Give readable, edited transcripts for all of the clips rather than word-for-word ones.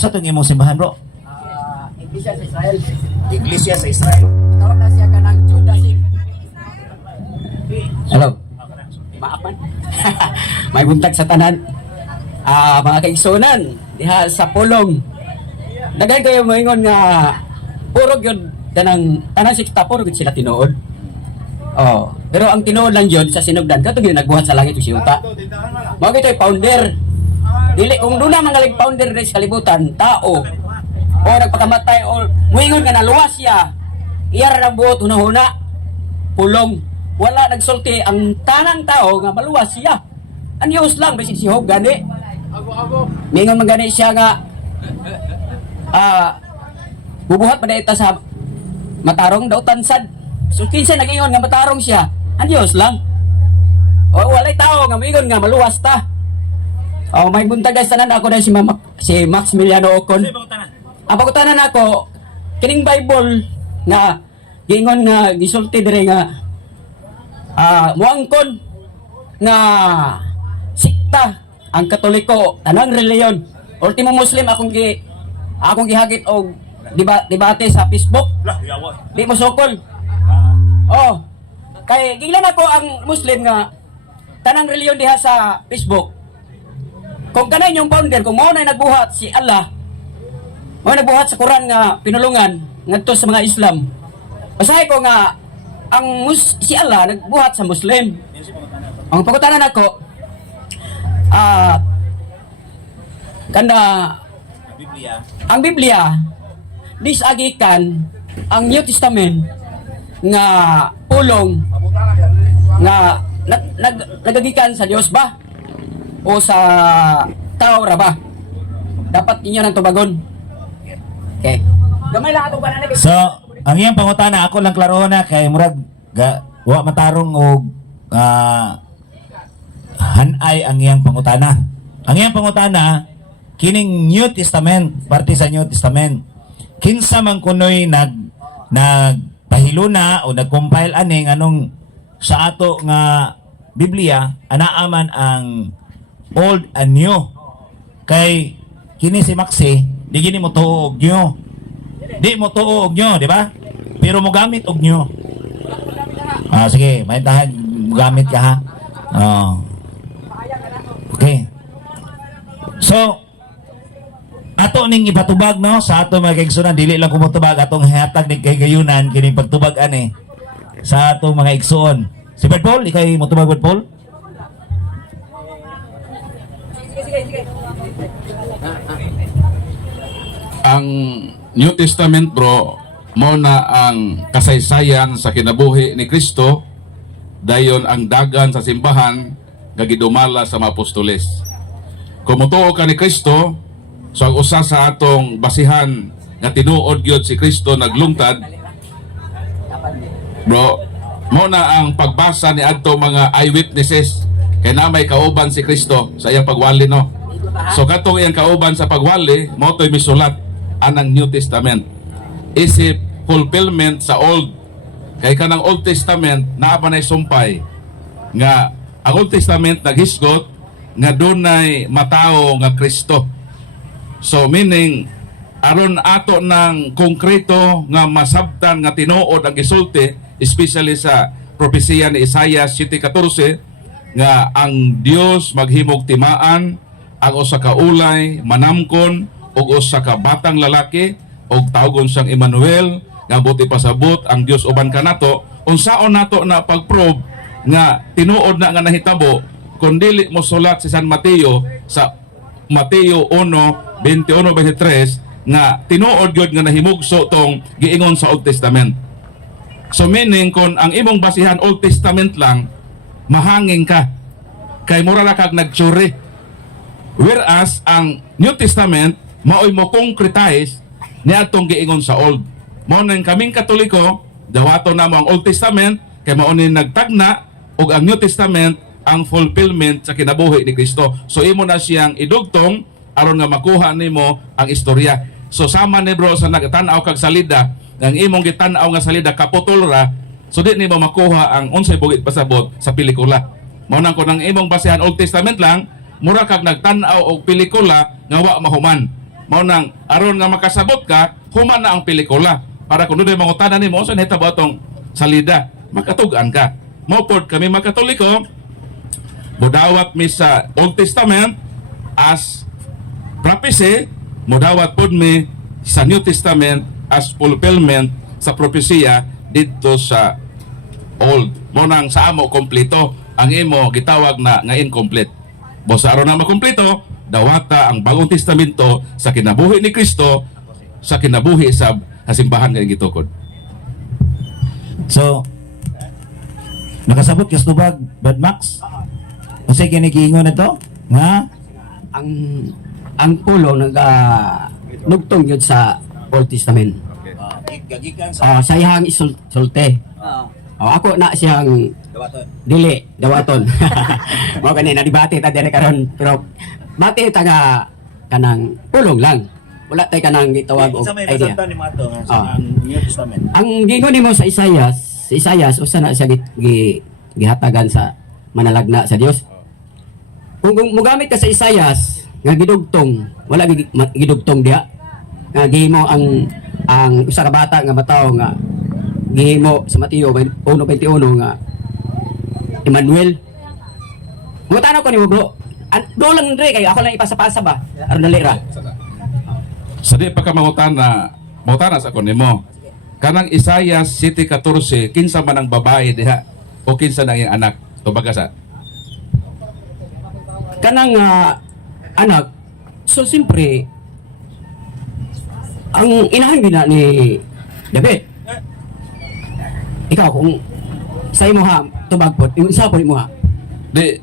Asa tong imong simbahan, bro? Iglesia sa Israel. Iglesia sa Israel. Tawag na siya ka ng Judaism. Hello. Maapan. May buntag sa tanan. Mga kaigsunan, diha sa pulong. Dagay kayo moingon nga puro gyud tanang sikta puro gyud sila tinuod. Oh, pero ang tinuod lang yun sa sinugdan kato gyud nagbuhat sa langit si Uta. Mao gitoy founder. Dili kung duna mangalig founder sa kalibutan, tao o nagpakamatay o moingon nga naluwas siya. Iya ra buot hunahuna pulong. Wala nagsulti ang tanang tao nga maluwas siya. Anyos lang bisig si Hog gani. Mingon man gani siya nga bubuhat pa ita sa matarong daw tansad. So kinsa nag-ingon nga matarong siya. Anyos lang. O walay tao nga mingon nga maluwas ta. May buntag guys tanan ako na si Maximiliano Ocon. Ang pagutanan ako kining Bible nga gingon nga gisulti dire nga muangkon nga sikta ang Katoliko tanang reliyon. Ultimo Muslim akong gihagit og debate sa Facebook. Di mo sokol. Kay ginglan ako ang Muslim nga tanang reliyon diha sa Facebook. Kung kanay yung founder, kung mao na nagbuhat si Allah, mao nagbuhat sa Quran nga pinulungan ngadto sa mga Islam. Basahay ko nga si Allah nagbuhat sa Muslim. Ang pagutanan ako ang Biblia disagikan ang New Testament nga pulong nga nagagikan sa Dios ba o sa tao ra ba? Dapat ninyo nang tubagon. Okay. Gamay lang atong banana. So, ang iyang pangutana ako lang klarohon na kay murag wa matarong og hanay ang iyang pangutana. Ang iyang pangutana kining New Testament, parte sa New Testament. Kinsa man kunoy nagpahiluna o nag-compile aning anong sa ato nga Biblia anaaman ang Old and New. Kay kini si Maxi, di gini mo tuo og New. Di mo tuo og New, di ba? Pero mo gamit og New. Sige, maintahan mo gamit ka ha. Okay. So, ato ning ipatubag no sa ato mga kaigsunan, dili lang kumutubag atong hatag ning kay-gayunan kining pagtubag ani sa ato mga igsuon. Si Brad Paul, ikay motubag Brad Paul? Ang New Testament bro mo na ang kasaysayan sa kinabuhi ni Kristo, dayon ang dagan sa simbahan gagidumala sa mga apostoles. Kung mutuo ka ni Kristo, so ang usa sa atong basihan nga tinuod gyud si Kristo naglungtad, bro, mo na ang pagbasa ni adto mga eyewitnesses kay na may kauban si Kristo sa iyang pagwali no. So katong iyang kauban sa pagwali, mo to'y misulat anang New Testament. Isip fulfillment sa Old. Kay kanang Old Testament naa pa nay sumpay nga ang Old Testament naghisgot nga dunay matao nga Kristo. So meaning aron ato ng konkreto nga masabtan nga tinuod ang gisulti, especially sa propesiya ni Isaiah 7:14 nga ang Dios maghimog timaan ang usa ka ulay manamkon ug usa ka batang lalaki ug tawgon siyang Emmanuel nga buti pasabot ang Dios uban kanato. Unsaon nato na pagprove nga tinuod na nga nahitabo kun dili mo sulat si San Mateo sa Mateo 1:21-23 nga tinuod gyud nga nahimugso tong giingon sa Old Testament. So meaning kung ang imong basihan Old Testament lang, mahanging ka kay mura ra kag nagtsuri. Whereas ang New Testament maoy mo concretize niadtong giingon sa Old. Mao nang kaming Katoliko dawaton namo ang Old Testament kay mao ni nagtagna ug ang New Testament ang fulfillment sa kinabuhi ni Kristo. So imo na siyang idugtong aron nga makuha nimo ang istorya. So sama ni bro sa nagtan-aw kag salida, ang imong gitan-aw nga salida kaputol ra, so di nimo makuha ang unsay bugit pasabot sa pelikula. Mao nang kun ang imong basehan Old Testament lang, mura kag nagtan-aw og pelikula nga wa mahuman. mao nang aron nga makasabot ka human na ang pelikula para kun dunay mangutanan nimo unsa nahitabo atong salida makatug-an ka. Mao pod kami mga Katoliko modawat mi sa Old Testament as prophecy, modawat pod mi sa New Testament as fulfillment sa propesya dito sa Old. Mo nang sa amo kompleto, ang imo gitawag na nga incomplete. Bosa aron na makompleto, dawata ang Bagong Testamento sa kinabuhi ni Kristo, sa kinabuhi sa simbahan nga gitukod. So, nakasabot kas tubag, Brad Max? Unsay kinigiingon na to? Nga? Ang pulo nugtong yun sa Old Testament. Sa iyang isulte. Ako na siyang dawaton. Mao kanina debate ta dire karon pero bati ta nga kanang pulong lang. Wala tay kanang gitawag og idea. Ang gingon nimo sa Isaias usa na siya gihatagan sa manalagna sa Dios. Kung mogamit ka sa Isaias nga gidugtong, wala gidugtong diha. Nga gihimo ang usa ka bata nga mataw nga gihimo sa Mateo 1:21 nga Emmanuel. Mutanaw ko nimo bro. Do lang dre kay ako lang ipasa-pasa ba? Aron dali ra. Sa di pa ka mangutana sa kun nimo. Kanang Isaiah 7:14 kinsa man ang babae diha o kinsa na iyang anak tubaga sa Kanang anak, so siyempre ang inahan gina ni David. Ikaw kung sa imo ha tubagpot, sa po mo ha. di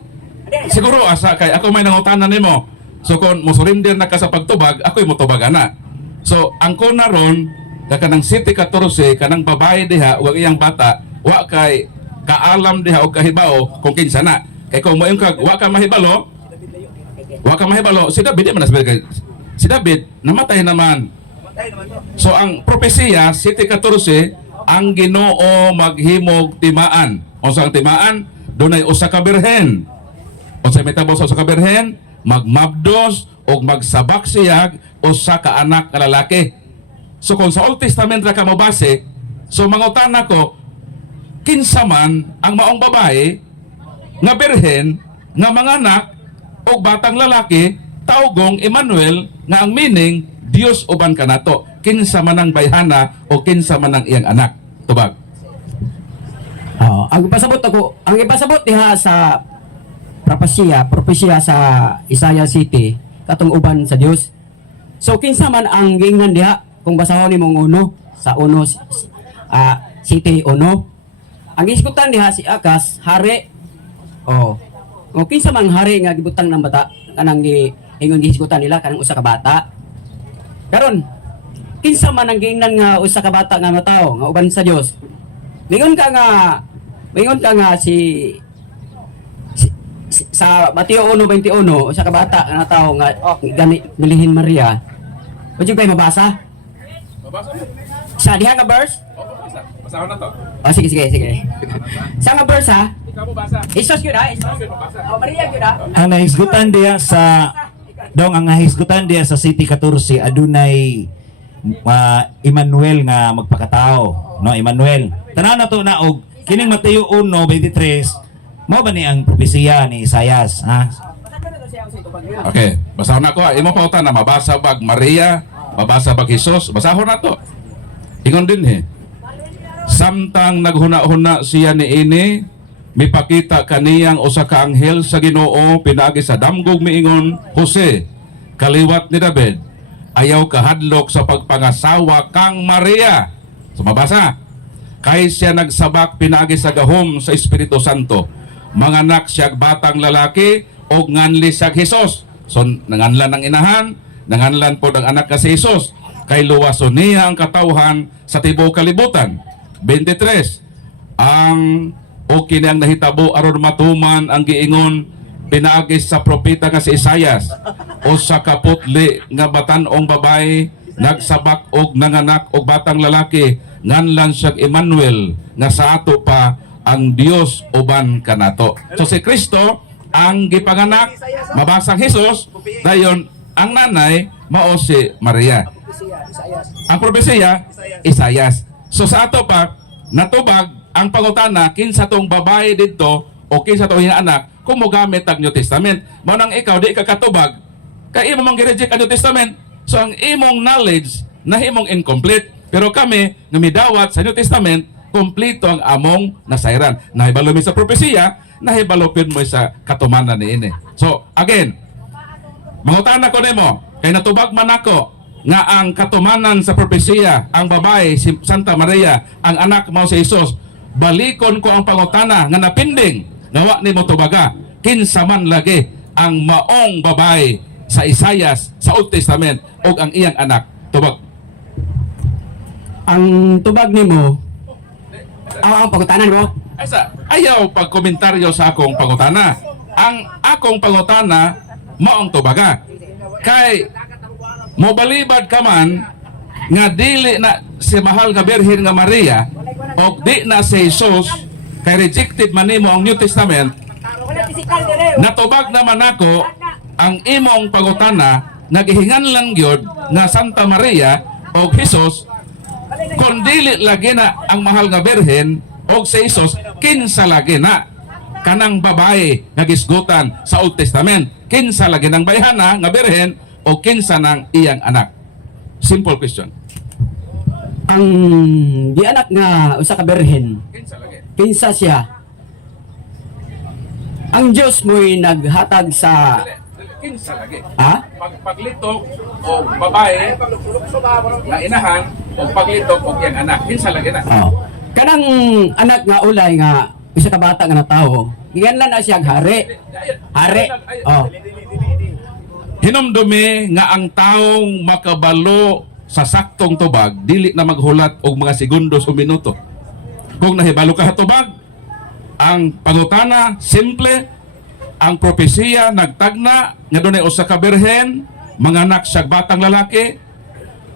siguro asa kay ako may nangutanan nimo. So kung mo surrender na ka sa pagtubag, ako'y mo tubagan na. So ang ko na ron kanang 7:14 kanang babae diha ug iyang bata wa kay kaalam diha og kahibao kung kinsa na. Kay kung moayong kag wa ka mahibalo, si David man nasabir kay si David namatay naman. So ang propesya 7:14 ang Ginoo maghimog timaan. Unsa ang timaan? Dunay usa ka birhen. Unsa mitabo sa usa ka birhen? Magmabdos o magsabak siyag usa ka anak nga lalaki. So kung sa Old Testament ra ka mabase, so mangutana ko kinsa man ang maong babae nga birhen nga manganak og batang lalaki tawgong Emmanuel nga ang meaning Dios uban kanato. Kinsa man ang bayhana o kinsa man ang iyang anak. Tubag. Ang ipasabot diha sa propesya sa Isaiah City katong uban sa Dios. So kinsa man ang giingnan diha kung basahon nimong uno sa uno City uno. Ang iskutan diha si Akas hari. Kung kinsa man hari nga gibutang ng bata kanang ingon gihisgutan nila kanang usa ka bata. Karon kinsa man ang giingnan nga usa ka bata nga matawo nga uban sa Dios. Mingon ka nga sa Mateo 1:21 usa ka bata nga tao nga gani bilihin Maria. Pwede kayo mabasa? Sa diha nga verse? Basahon na to. Sige. Sa nga verse ha? Ikaw mo basa. Isos yun ha? Maria yun ha? Ang nahisgutan diya sa ang nahisgutan diya sa City 14 adunay Emmanuel nga magpakatao, no? Emmanuel. Tanan na to na og kining Mateo 1:23 mao ba ni ang propesiya ni Isaias, ha? Okay, basahon na ko. Imo pauta na mabasa bag Maria, mabasa bag Jesus, basahon na to. Ingon din samtang naghuna-huna siya niini, mipakita kaniyang usa ka anghel sa Ginoo pinaagi sa damgog miingon, Jose, kaliwat ni David, ayaw kahadlok sa pagpangasawa kang Maria. So mabasa, kay siya nagsabak pinaagi sa gahom sa Espiritu Santo, manganak siya batang lalaki o nganli siya Jesus. So nanganlan ang inahan, nanganlan po ang anak ka si Jesus, kay luwason niya ang katawhan sa tibuok kalibutan. 23, ang o kini ang nahitabo aron matuman ang giingon pinaagis sa propeta nga si Isaias, o sa kaputli nga batan-ong babae nagsabak og nanganak og batang lalaki nganlan siya Emmanuel nga sa ato pa ang Dios uban kanato. So si Kristo ang gipanganak, mabasang Jesus, dayon ang nanay mao si Maria. Ang propesiya, Isayas. So sa ato pa, natubag ang pangutana kinsa tong babae didto o kinsa tong iyang anak kung mogamit ang New Testament. Mao nang ikaw di ka katubag kay imo man gi-reject ang New Testament. So ang imong knowledge nahimong incomplete. Pero kami nga midawat sa New Testament, kompleto ang among nasayran. Nahibalo mi sa propesiya, nahibalo pid mo sa katumanan niini. So again, mangutana ko nimo, kay natubag man ako nga ang katumanan sa propesiya, ang babae si Santa Maria, ang anak mo si Jesus, balikon ko ang pangutana nga napinding, nawa nimo tubaga, kinsa man lagi ang maong babae sa Isayas sa Old Testament ug ang iyang anak tubag. Ang tubag nimo, ang pagutanan mo. Asa, ayaw pagkomentaryo sa akong pangutana. Ang akong pangutana maong tubaga. Kay mobalibad ka man nga dili na si mahal nga Birhen nga Maria o di na si Jesus kay rejected man nimo ang New Testament. Natubag naman ako ang imong pangutana nagihingan lang gyud nga Santa Maria o Jesus kung dili lagi na ang mahal nga Birhen o si Jesus kinsa lagi na kanang babae nga gisgutan sa Old Testament, kinsa lagi ng bayhana nga Birhen o kinsa ng iyang anak. Simple question. Ang di anak nga usa ka birhen, Kinsa lagi? kinsa siya? Ang Dios mo'y naghatag sa Kinsa lagi? Paglitok o babae na inahan o paglitok o iyang anak, kinsa lagi na? Kanang anak nga ulay nga isa ka bata nga na tao, giganlan na siya hari. Hari. Hinumdumi nga ang taong makabalo sa saktong tubag dili na maghulat og mga segundos o minuto. Kung nahibalo ka tubag, ang pangutana simple, ang propesiya nagtagna nga dunay usa ka birhen manganak siya batang lalaki,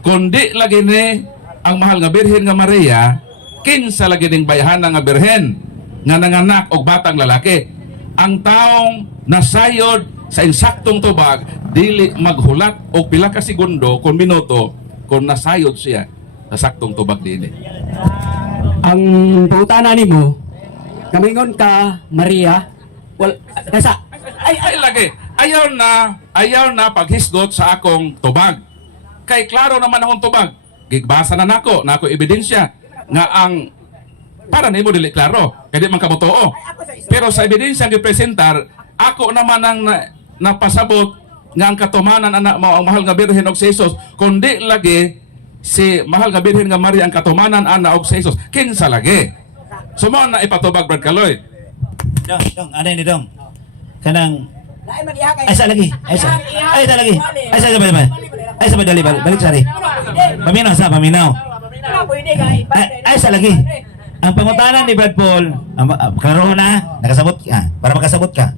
kundi lagi ni ang mahal nga Birhen nga Maria, kinsa lagi ning bayhana nga birhen nga nanganak og batang lalaki. Ang taong nasayod sa insaktong tubag dili maghulat og pila ka segundo kung minuto kung nasayod siya sa saktong tubag dinhi. Ang pangutana nimo, kamingon ka Maria, kasa Ay lagi, ayaw na paghisgot sa akong tubag. Kay klaro naman akong tubag. Gigbasa na nako ebidensya nga ang para nimo dili klaro, kay di man kamo tuo. Pero sa ebidensya gipresentar, ako naman ang napasabot nga ang katumanan anak mo ang mahal nga Birhen og si Jesus, kundi lagi si mahal nga Birhen nga Maria ang katumanan ana og si Jesus. Kinsa lagi? Sumo na ipatubag Brad Kaloy. Dong, ano ni Dong? Kanang ay sa lagi. Ay sa lagi. Ay sa ba? Ay sa dali balik sari. Paminaw. Ay sa lagi. Ang pangutanan ni Brad Paul, karon na nakasabot ka para makasabot ka.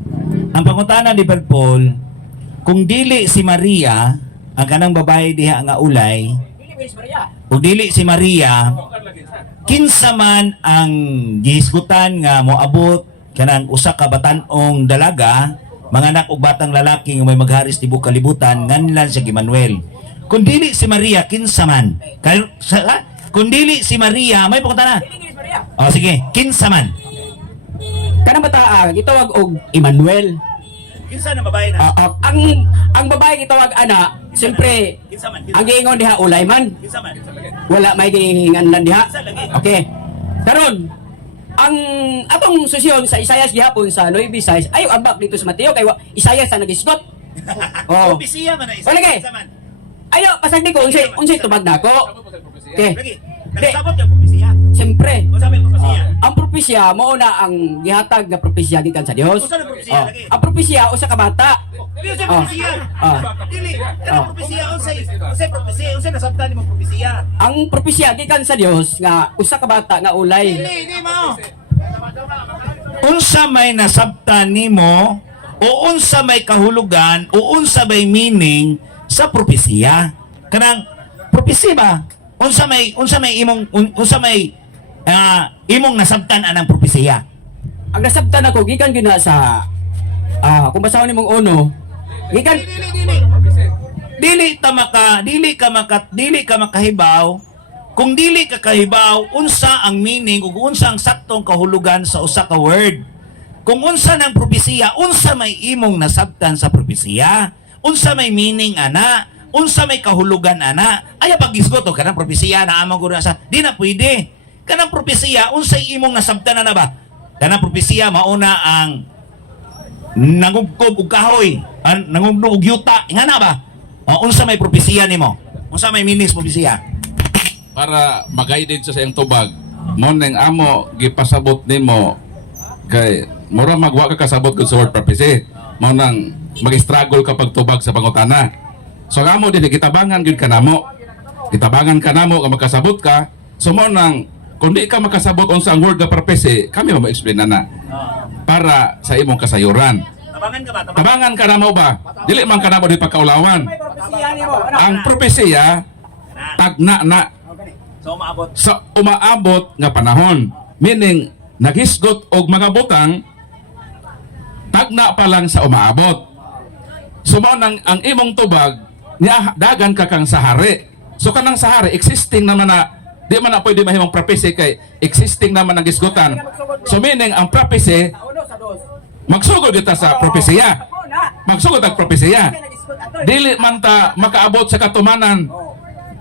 Ang pangutanan ni Brad Paul, kung dili si Maria ang kanang babae diha nga ulay, kung dili si Maria, kinsa man ang gihisgutan nga moabot kanang usa ka batan-ong dalaga, manganak og batang lalaki nga may magharis tibok kalibutan nganlan siya Emmanuel. Kung dili si Maria, kinsa man? Kung dili si Maria, may pangutana. Sige, kinsa man? kanang bata gitawag og Emmanuel. Kinsa na babae na? Ang babae gitawag ana, siyempre Kinsa man? ang giingon diha ulay man. Kinsa man? Wala may giingan lang diha. Okay. Karon, ang atong susyon sa Isayas gihapon sa 9:6 ayo ambak dito sa Mateo kay Isayas sa nagisgot. Oh. Propesiya man na isa. Wala kay. Kinsa man? Ayo pasagdi ko unsay tubag nako. Okay. Lagi. Nakasabot yung propesiya. Siyempre, O sabi ang propesiya. ang propesya mao na ang gihatag nga propesya gikan sa Dios. Usa na propesiya lagi. Ang propesya usa ka bata. Dili sa propesiya. Dili. Kanang propesiya unsay propesiya, unsay nasabtan nimo propesiya. Ang propesya gikan sa Dios nga usa ka bata nga ulay. Dili mao. Unsa may nasabtan nimo o unsa may kahulugan o unsa may meaning sa propesiya? Kanang propesiya ba? Unsa may imong nasabtan anang propesiya? Ang nasabtan ako gikan gyud na sa kung basahon nimong uno, gikan dili ka makahibaw kung dili ka kahibaw unsa ang meaning ug unsa ang saktong kahulugan sa usa ka word. Kung unsa ng propesiya, unsa may imong nasabtan sa propesiya, unsa may meaning ana, unsa may kahulugan ana. Aya pagisgot og kanang propesiya na amang guro sa di na pwede. Kanang propesiya unsay imong nasabtan na ba? Kanang propesiya mauna ang nangugkob og kahoy, nangugno og yuta, ingana ba? O, unsa may propesiya nimo? Unsa may meaning sa propesiya? Para mag-guided sa iyang tubag, mo nang amo gipasabot nimo kay mura magwa ka kasabot kun sa word prophecy. Mo nang mag-struggle kapag tubag sa pangutana. So amo din gitabangan gyud kanamo. Gitabangan kanamo nga makasabot ka. So mo nang kung di ka makasabot unsa ang word nga prophecy, kami mo explain na para sa imong kasayuran. Tabangan ka ba? Tabangan ka namo ba? Dili man kanamo di pagkaulawan. Ang propesiya tagna na So maabot. sa umaabot nga panahon, meaning naghisgot og mga butang tagna pa lang sa umaabot. So mao nang ang imong tubag niya dagan ka kang sahari. So kanang sahari existing naman na di man na pwede mahimong prophecy kay existing naman ang gisgotan. So meaning ang prophecy magsugod kita sa propesiya. Magsugod ang propesiya. Dili man ta makaabot sa katumanan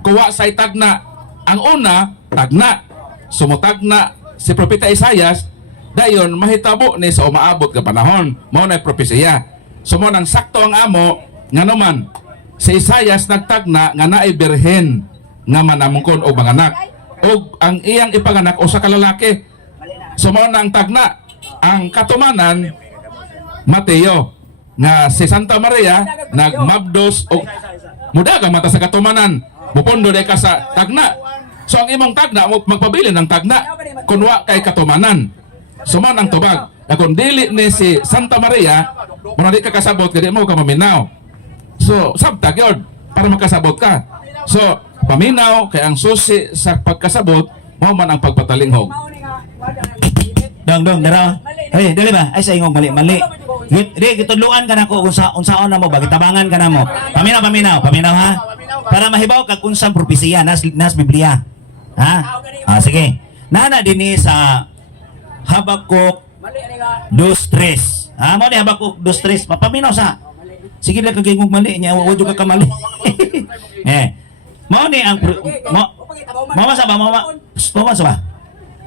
kuwa sa tagna. Ang una, tagna. Sumutagna si Propeta Isaias, dayon mahitabo ni sa umaabot ka panahon. Mao na propesiya. So mo nang sakto ang amo, nga naman, si Isaias nagtagna nga naay birhen nga manamungkon og manganak. Og ang iyang ipanganak usa ka lalaki. So mo nang tagna. Ang katumanan, Mateo, nga si Santa Maria nagmabdos og mudaga mata sa katumanan. Mupondo day ka sa tagna. So ang imong tagna magpabilin ng tagna kunwa kay katumanan. Suman ang tubag. Kung dili ni si Santa Maria, muna di ka kasabot, kaya mo ka maminaw. So, sabtag yun, para makasabot ka. So, paminaw, kaya ang susi sa pagkasabot, mo man ang pagpatalinghog. Dong, dara. Ay, dali ba? Ay, sa ingong mali. Di, kitudluan ka na ko kung unsaon na mo ba? Kitabangan ka na mo. Paminaw ha? Para mahibaw kag unsang propesiya nas Biblia. Ha? Sige. Nana dinhi sa Habakuk 2:3. Mo ni Habakuk 2:3. Papaminaw sa. Sige lang kag ingong mali niya, wa jud ka kamali. Mo ni ang mama sa ba?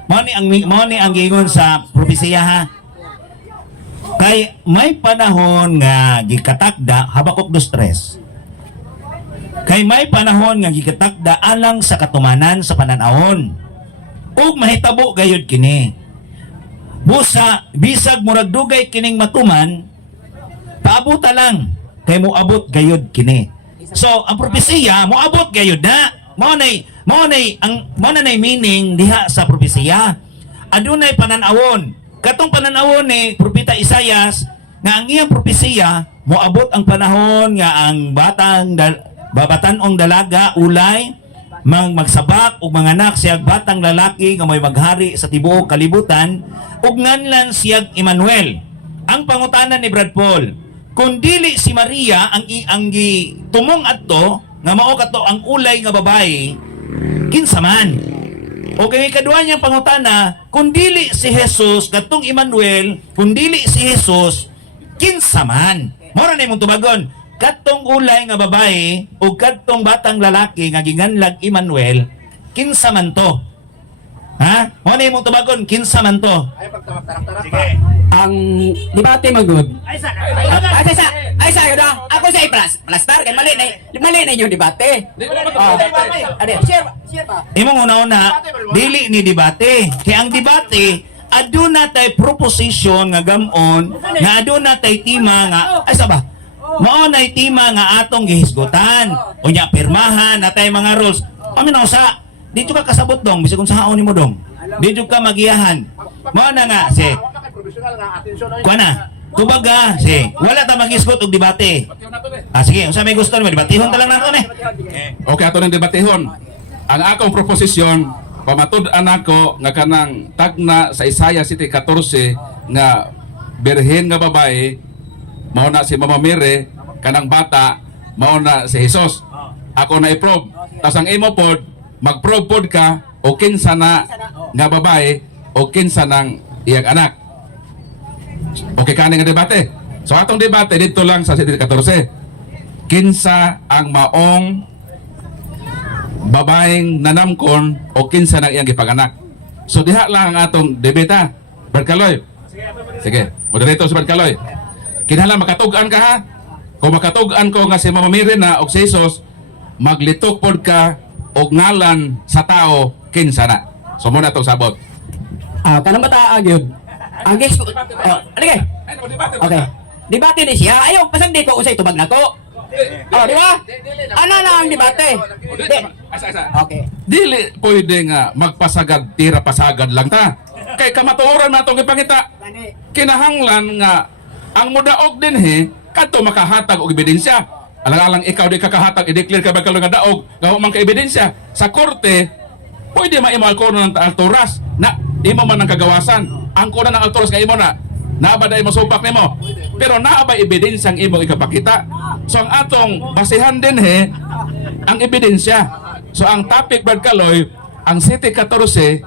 Mo ni ang gingon sa propesiya ha. Kay may panahon nga gikatakda Habakuk 2:3. Kay may panahon nga gikatakda alang sa katumanan sa pananahon. Ug mahitabo gayud kini. Busa bisag murag dugay kining matuman, paabuta lang kay moabot gayud kini. So ang propesiya moabot gayud na. Mao nay meaning diha sa propesiya. Adunay pananawon. Katong pananawon ni Propeta Isaias nga ang iyang propesiya moabot ang panahon nga ang babatanong dalaga ulay magsabak ug manganak siyag batang lalaki nga may maghari sa tibuok kalibutan ug nganlan siyag Emmanuel. Ang pangutanan ni Brad Paul, kung dili si Maria ang tumong adto nga mao kato ang ulay nga babae, kinsa man? O kay kadua niyang pangutana, kung dili si Jesus katong Emmanuel, kung dili si Jesus, kinsa man? Mora na imong tubagon. Katong ulay nga babae o katong batang lalaki nga ginganlag Emmanuel, kinsa man to? Ha? Mo na imong tubagon, kinsa man to? Sige. Ang debate magud. Ay sa Yun na. Ako sa Plastar kay mali na yung debate. Share pa. Imong una-una, dili ni debate. Kaya ang debate, aduna tay proposition nga gamon, nga aduna tay tema nga, ay saba, mao nay tema nga atong gihisgutan. Unya pirmahan natay mga rules. Paminaw sa, dito ka kasabot dong, bisag kung sahaon nimo dong. Dito ka magiyahan. Mao na nga, si, kuha na, tubaga, si, wala ta maghisgot og debate. Sige, unsa may gusto nimo, debatehon ta lang nato ni. Okay, ato ng debatehon. Ang akong proposisyon, pamatud-an ako nga kanang tagna sa Isaiah 7:14 nga birhen nga babae, mao na si Mama Mary, kanang bata mao na si Jesus. Ako na i-probe. Tas ang imo pod mag-probe pod ka o kinsa na nga babae o kinsa nang iyang anak. Okay kani nga debate. So atong debate dito lang sa City 14. Kinsa ang maong babaeng nanamkon o kinsa nang iyang gipaganak. So diha lang ang atong debate. Brad Kaloy. Sige, moderator si Brad Kaloy. Kinahanglan makatug-an ka ha. Kung makatug-an ko nga si Mama Mary na og si Jesus, maglitok pod ka og ngalan sa tao kinsa na. So muna itong sabot. Kanang bata agyod. Ang guys, aligay. Okay. Debate ni siya. Ayaw, pasang di ko usay tubag na ko. Di ba? Ano na ang debate? Okay. Dili pwede nga magpasagad tira pasagad lang ta. Kay kamatuoran na itong ipangita. Kinahanglan nga ang mudaog din kadto makahatag og ebidensya. Alang-alang ikaw di kakahatag i-declare ka ba nga daog nga man ka ebidensya sa korte pwede maimal ko ng alturas na imo man ang kagawasan. Ang kuna ng alturas nga imo na naaba day masupak nimo. Pero naaba ebidensyang imo ikapakita. So ang atong basihan din ang ebidensya. So ang topic Brad Kaloy, ang City 14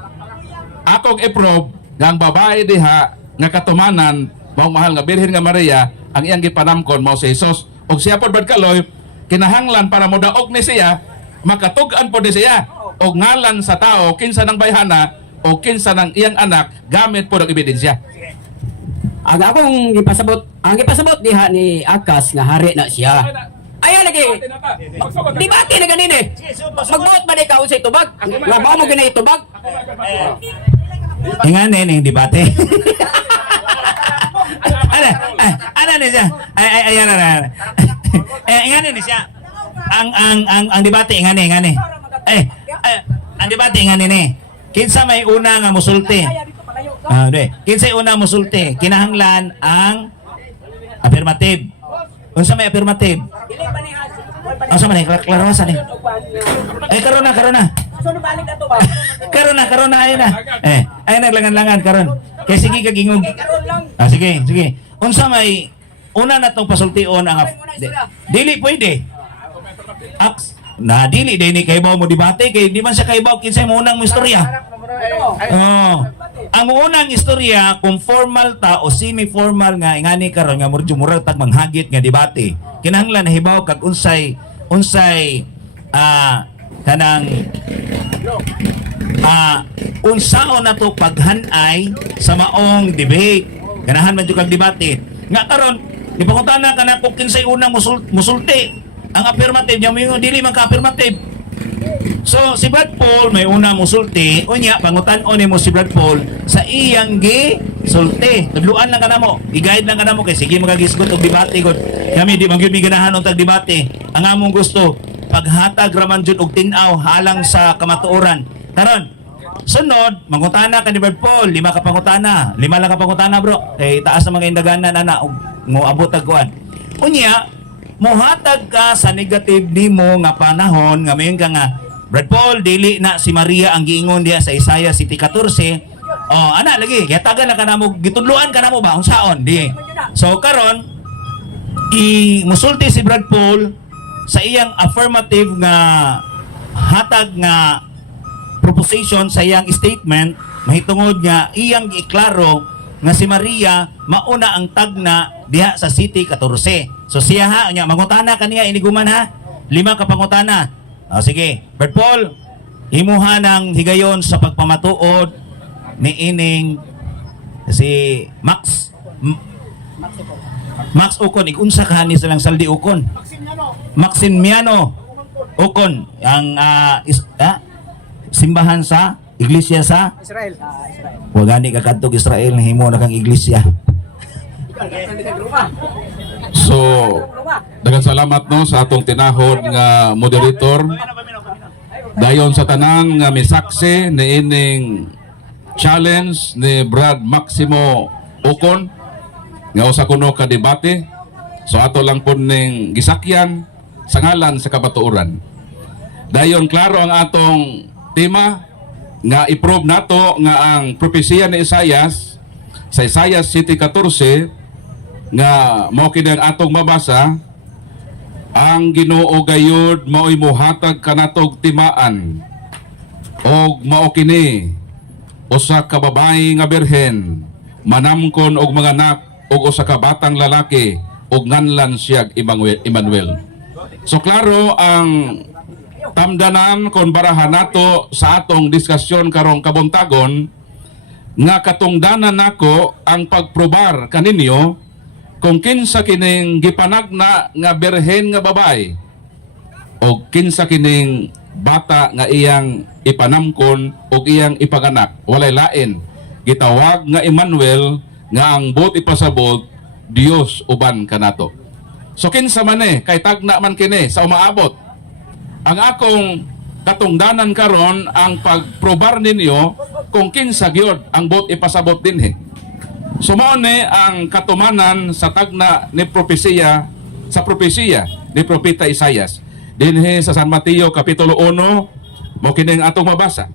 akong i-probe nga ang babae diha nga katumanan mao mahal nga Birhen nga Maria ang iyang gipanamkon mao si Jesus. Og siya pod Brad Kaloy kinahanglan para modaog ni siya makatug-an pod ni siya og ngalan sa tao kinsa nang bayhana o kinsa nang iyang anak gamit pod og ebidensya. Ang akong gipasabot diha ni Akas nga hari na siya. Ayan lagi. Debate na ganini. Magbuot ba ni ka unsay tubag? Labaw mo ginay tubag? Ingane ning debate. Ano ni siya? Ayan na. Ingane ni siya. Ang debate ingane. Ang debate ingane ni. Kinsa may una nga musulti? Kinsa una musulti? Kinahanglan ang affirmative. Unsa may affirmative? Unsa man klarawasan karon na. Karon na ayun na. Ayun na langan karon. Kay sige kagingog. Sige. Unsa may una natong pasultion ang dili pwede. Dili ni kaybaw mo debate kay di man siya kaybaw kinsay mo unang istorya. Ang unang istorya kung formal ta o semi-formal nga ingani karon nga murag tag manghagit nga debate. Kinahanglan nahibaw kag unsay kanang unsaon na to paghanay sa maong debate. Ganahan man jud kag debate. Nga karon ipangutana kana kung kinsay unang musulti. Ang affirmative niya mo dili man ka affirmative. So si Brad Paul may una musulti, unya pangutan-on nimo si Brad Paul sa iyang sulti. Tudluan lang kanamo, i-guide lang kanamo kay sige magagisgot og debate gud. Kami di man gyud mi ganahan og tag debate. Ang among gusto paghatag raman jud og tin-aw halang sa kamatuoran. Karon sunod, mangutana ka ni Brad Paul, 5 ka pangutana. 5 lang ka pangutana bro. Kay taas ang mga indaganan ana og mo abot ag kuan. Unya mohatag ka sa negative nimo nga panahon nga mayon ka nga Brad Paul dili na si Maria ang giingon diha sa Isaiah City 14. Ana lagi gihatagan na kanamo gitudloan kanamo ba unsaon di. So karon musulti si Brad Paul sa iyang affirmative nga hatag nga proposition sa iyang statement mahitungod nga iyang giklaro nga si Maria mauna ang tagna diha sa City 14. So siya nya mangutana kaniya iniguman 5 ka pangutana. Sige, Brad Paul, imuha ng higayon sa pagpamatuod ni ining si Max Ukon. Ikunsa ka ni silang saldi Ukon. Maximiano Ukon. Ang simbahan sa iglesia sa Israel. Wagani ka kadtog Israel na himo na kang iglesia. So daghang salamat no sa atong tinahod nga moderator. Dayon sa tanan nga misaksi ni ining challenge ni Brad Maximo Ocon nga usa kuno ka debate. So ato lang po ning gisakyan sa ngalan sa kabatuoran. Dayon klaro ang atong tema nga i-prove nato nga ang propesya ni Isaias sa Isaiah City 14 nga mao kini ang atong mabasa ang Ginoo gayud mao'y muhatag kanatog timaan og mao kini usa ka babae nga birhen manamkon og mga anak og usa ka batang lalaki og nganlan siya Emmanuel. So klaro ang tamdanan kon barahan nato sa atong diskusyon karong kabuntagon nga katungdanan nako ang pagprobar kaninyo kung kinsa kining gipanagna nga birhen nga babae o kinsa kining bata nga iyang ipanamkon o iyang ipanganak. Walay lain, gitawag nga Emmanuel nga ang bot ipasabot Dios uban kanato. So kinsa man kay tagna man kini sa umaabot. Ang akong katungdanan karon ang pagprobar ninyo kung kinsa gyud ang bot ipasabot dinhi. Sumao ni ang katumanan sa tagna ni propesiya sa propesiya ni propeta Isaias dinhi sa San Mateo kapitulo 1 mo kining atong mabasa.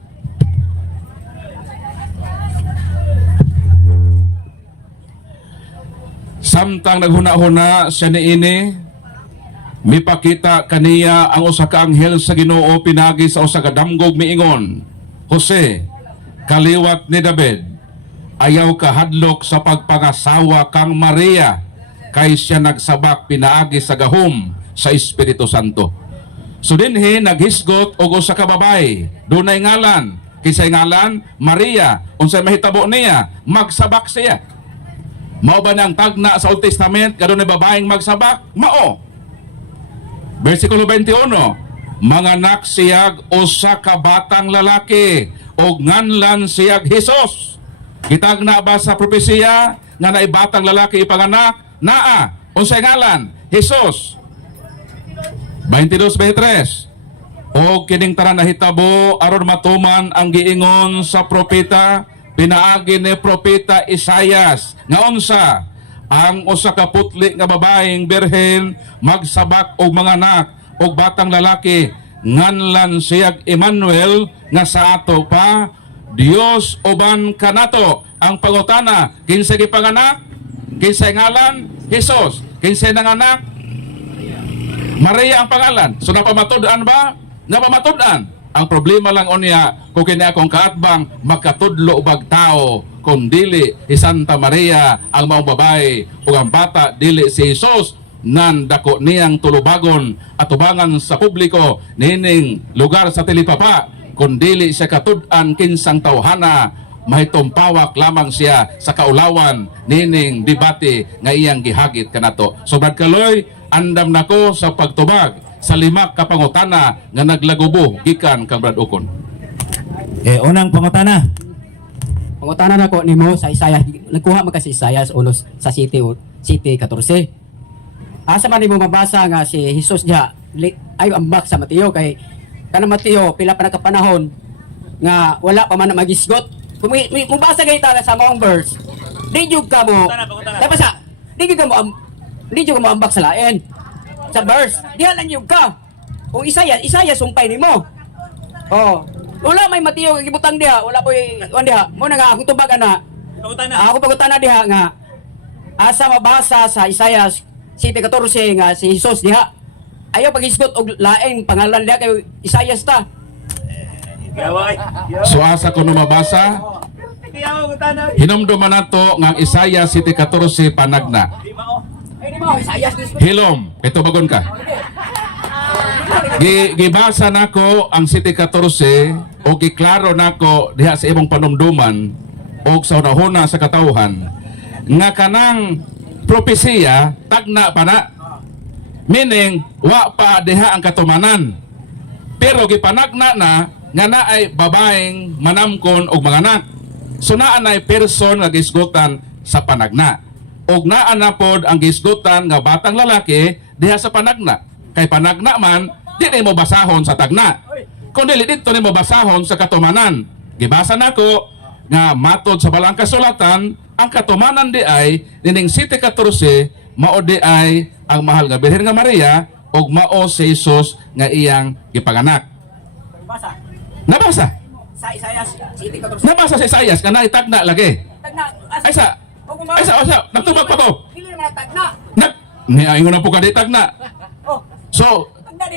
Samtang naghuna-huna siya niini, mipakita kaniya ang usa ka anghel sa Ginoo pinagi sa usa ka damgog miingon, Jose, kaliwat ni David, ayaw ka hadlok sa pagpangasawa kang Maria, kay siya nagsabak pinaagi sa gahom sa Espiritu Santo. So dinhi naghisgot og usa ka babae, dunay ngalan, kisay ngalan Maria, unsay mahitabo niya, magsabak siya. Mao ba nang tagna sa Old Testament kadto babaeng magsabak? Mao. Versikulo 21, manganak siyag usa ka batang lalaki og nganlan siyag Hesus. Gitagna ba sa propesiya nga naay batang lalaki ipanganak? Naa. Unsay ngalan? Hesus. 22:23. O kining tanan nahitabo aron matuman ang giingon sa propeta pinaagi ni propeta Isaias nga unsa ang usa ka putli nga babaeng birhen magsabak og mga anak og batang lalaki nganlan siyag Emmanuel nga sa ato pa Dios uban kanato. Ang pangutana, kinsa gipanganak? Kinsay ngalan? Hesus. Kinsay nanganak? Maria ang pangalan. So napamatud-an ba? Napamatud-an. Ang problema lang unya kung kini akong kaatbang magkatudlo bag tao kung dili si Santa Maria ang maong babae o ang bata dili si Jesus nan dako niyang tulubagon at tubangan sa publiko nining lugar sa Tilipapa kung dili siya katud-an kinsang tawhana mahitumpawak lamang siya sa kaulawan nining debate nga iyang gihagit kanato. So Brad Kaloy, andam nako sa pagtubag sa lima ka pangutana nga naglagubo gikan kang Brad Ukon. Unang pangutana. Pangutana nako nimo sa Isaiah, nagkuha man kasi Isaiah unos sa City 14. Asa man nimo mabasa nga si Jesus diha ay ambak sa Mateo kay kanang Mateo pila pa nakapanahon nga wala pa man na magisgot. Kung mubasa gayta sa maong verse, di jud ka mo. Tapos di jud ka mo ambak sa lain. Sa verse, diha lang yung ka. Kung Isaiah sumpay nimo. Oh, wala may Mateo gibutang diha, wala po diha. Mo na nga akong tubagan na. Ako pagutana diha nga asa mabasa sa Isaiah 7:14 nga si Jesus diha. Ayaw paghisgot og laing pangalan diha kay Isaiah ta. So asa ko no mabasa? Hinumduman nato nga ang Isaiah 7:14 panagna. Hilom, ito bagon ka. Gibasa nako ang 7:14 o giklaro nako diha sa imong panumduman o sa unahuna sa katawhan nga kanang propesiya tagna pa na. Meaning, wa pa diha ang katumanan. Pero gipanagna na nga naay babaeng manamkon og mga anak. So naa nay person nga gisgutan sa panagna. Og naa na pod ang gisgutan nga batang lalaki diha sa panagna. Kay panagna man di mo basahon sa tagna. Kun dili dito nimo basahon sa katumanan. Gibasa nako nga matod sa balang kasulatan ang katumanan di ay nining 7:14 mao di ay ang mahal nga Birhen nga Maria og mao si Jesus nga iyang gipanganak. Nabasa? Sa Isaiah 7:14. Nabasa sa Isaias nga naitagna lagi. Tagna. Aysa, nagtubag pa to. Dili man tagna. Niaingon na po ka di tagna. Oh, So,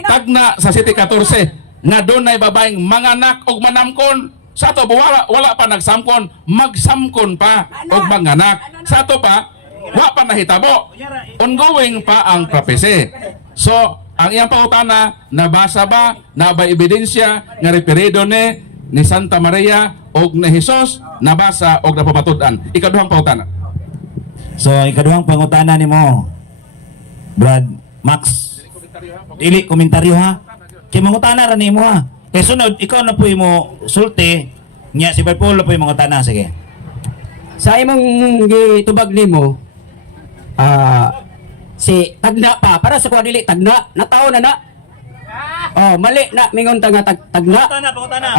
tagna sa City 14 nga doon ay babaeng manganak og manamkon. Sa to wala pa nagsamkon, magsamkon pa og manganak. Sa to pa wa pa nahitabo. Ongoing pa ang prophecy. So, ang iyang pangutana, nabasa ba, na ba ebidensya nga referido ni Santa Maria og ni Jesus, nabasa og napamatud-an. Ikaduhang pangutana. So, ikaduhang pangutana nimo, Brad Max. Dili komentaryo ha. Kay mangutana ra nimo ha. Kay sunod, ikaw na po mo sulti, nya si Brad Paul na po yung mangutana. Sige. Sa imong gitubag nimo, si tagna pa para sa kuha dili tagna nataw na na. Oh, mali na mingon ta nga tagna. Pangutana.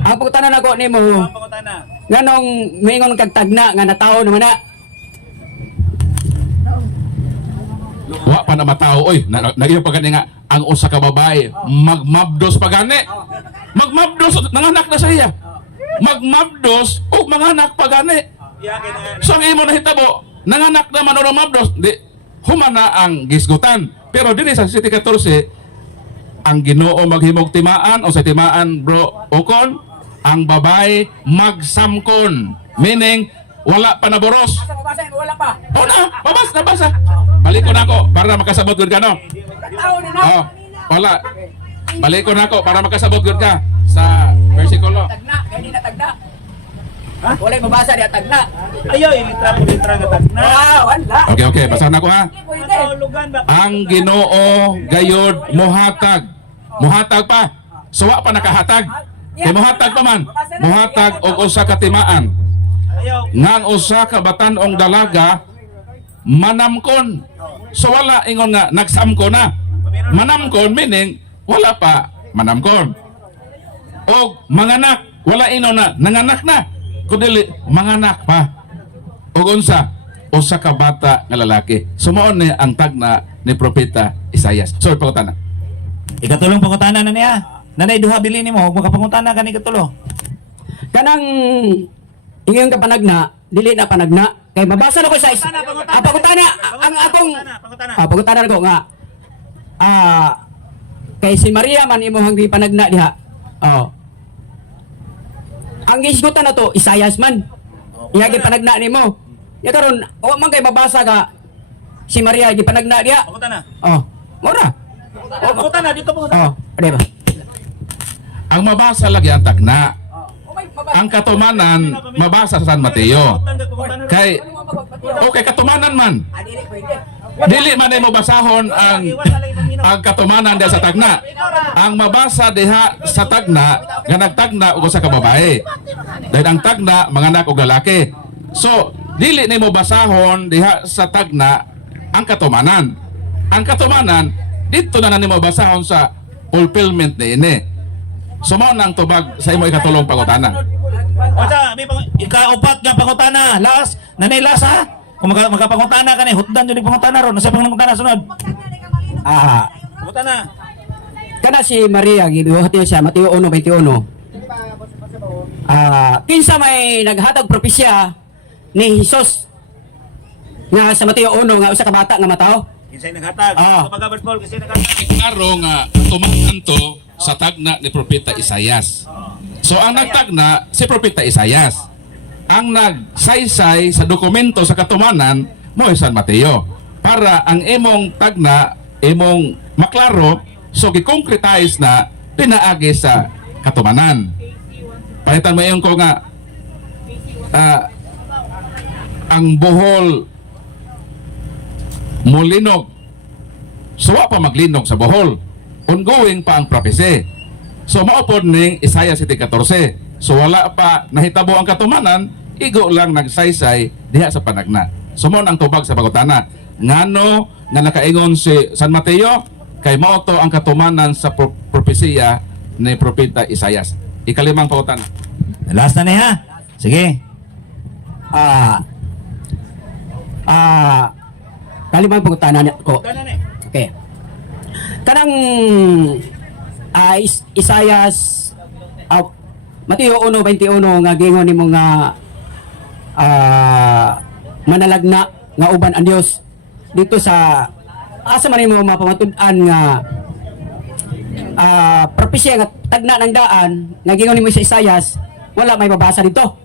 Ang pangutana nako nimo, Pangutana. nganong mingon kag tagna nga nataw naman na. Wa pa na matao oy, nagiyo pa gani nga ang usa ka babae magmabdos pa gani. Magmabdos nanganak na sa iya. Magmabdos ug manganak pa gani. So ang imo nahitabo, nanganak naman o mabdos, di humana ang gisgutan. Pero dinhi sa City 14, ang Ginoo maghimog timaan o sa timaan bro ukon, ang babae magsamkon. Meaning wala pa naboros. Wala pa. O na, nabasa. Balik ko na ako para makasabot gud ka no. Oh, wala. Balik ko na ako para makasabot gud ka sa versikulo. Tagna, kaya di na tagna. Ha? Wala yung mabasa niya tagna. Ayaw, ilitra nga tagna. Wala. Okay, basahan ako ha. Pwede. Ang Ginoo gayod muhatag. Muhatag pa. So wa pa nakahatag. Kay muhatag pa man. Muhatag og usa ka timaan. Nang usa ka batan-ong dalaga manamkon. So wala ingon nga nagsamko na. Manamkon meaning wala pa manamkon. Og manganak, wala ino na nanganak na. Kundi manganak pa. Og unsa? Usa ka bata nga lalaki. Sumoon ni ang tagna ni propeta Isaias. Sorry pangutana. Ikatulong pangutana na niya. Nanay duha bilin nimo, ug makapangutana ka ni katulo. Kanang ingon ka panagna, dili na panagna. Kay mabasa na ko sa pangutana ang akong pangutana ko nga kay si Maria man imong panagna diha. Oh. Ang isgutan na to Isaias man. Iyagi panagna nimo. Ya karon wa man kay mabasa ka si Maria gi panagna diha. Pangutana. Oh. Mora. Pangutana dito pangutana. Oh, ade ba? Ang mabasa lagi ang tagna. Ang katumanan mabasa sa San Mateo. Kay okay katumanan man. Dili man ay mabasahon ang katumanan diha sa tagna. Ang mabasa diha sa tagna nga nagtagna og usa ka babae. Dahil ang tagna manganak og lalaki. So dili ni mo basahon diha sa tagna ang katumanan. Ang katumanan dito na nimo basahon sa fulfillment niini. So mao nang tubag sa imo ikatulong pangutana. Osa, may ikaupat nga pangutana. Last, nanay last ha. Kung magapangutana ka ni, hutdan yun yung pangutana ron. Nasa pangutana sunod. Pangutana. Kana si Maria gibuhat niya siya Mateo 1:21. Kinsa may naghatag propesya ni Jesus nga sa Mateo 1 nga usa ka bata nga matao. Kinsay naghatag. Kapag Brad Paul, kinsay naghatag. Klaro nga tumakan to sa tagna ni propeta Isaias. So ang nagtagna si propeta Isaias. Ang nagsaysay sa dokumento sa katumanan mo San Mateo para ang imong tagna imong maklaro so gi-concretize na pinaagi sa katumanan. Palitan mo yung ko nga ang buhol mulinog. So wa pa maglinog sa buhol. Ongoing pa ang prophecy. So maupod ning Isaiah 14. So wala pa nahitabo ang katumanan, igo lang nagsaysay diha sa panagna. So mo ang tubag sa pangutana. Ngano nga nakaingon si San Mateo kay mao to ang katumanan sa propesiya ni propeta Isaias. Ikalimang pangutana. Last na niya. Sige. Kalimang pangutana ko. Okay. Kanang Isaias Mateo 1:21 nga gingon nimo nga manalagna nga uban ang Dios dito sa asa man mo mapamatud-an nga propesya nga tagna ng daan nga gingon nimo sa Isayas, wala may mabasa dito.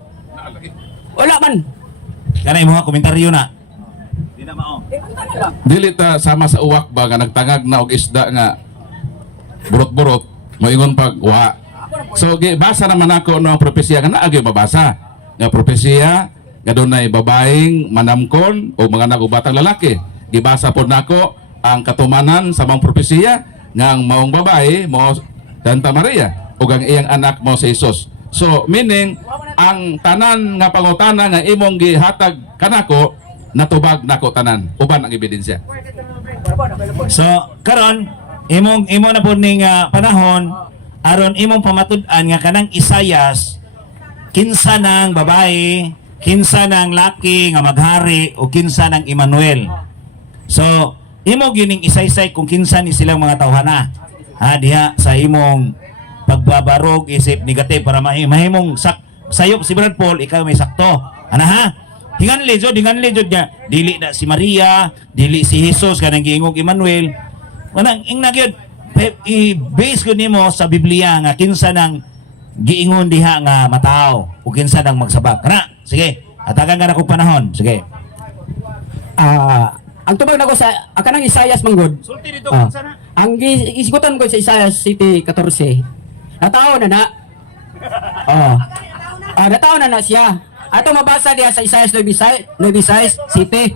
Wala man. Kanay mo nga komentaryo na. Di na mao. Dili ta sama sa uwak ba nga nagtangag na og isda nga burot-burot moingon pag wa. So gibasa naman ako no ang propesya nga naa gyud mabasa. Nga propesya nga dunay babaeng manamkon o mga nagubatang lalaki. Gibasa pod nako ang katumanan sa mga propesya nga ang maong babae mo Santa Maria ug ang iyang anak mo si Jesus. So meaning ang tanan nga pangutana nga imong gihatag kanako natubag nako tanan uban ang ebidensya. So karon imo na po ning panahon aron imong pamatud-an nga kanang Isayas kinsa nang babae, kinsa nang laki nga maghari o kinsa nang Emmanuel. So imo gining isaysay kung kinsa ni silang mga tawhana. Ha diha sa imong pagbabarog isip negative para mahimong sayop si Brad Paul ikaw may sakto. Ana ha? Hingan lejod niya. Dili na si Maria, dili si Jesus kanang giingog Emmanuel. Manang ing nagyod i-base ko nimo sa Biblia nga kinsa nang giingon diha nga matao o kinsa nang magsabak. Kana, sige. Atagan ka na kong panahon. Sige. Ang tubag nako sa kanang Isayas manggod. Sulti dito Ang isgutan ko sa Isayas City 14. Nataon na na. Nataon na siya. Ato mabasa diha sa Isayas 9:6 City.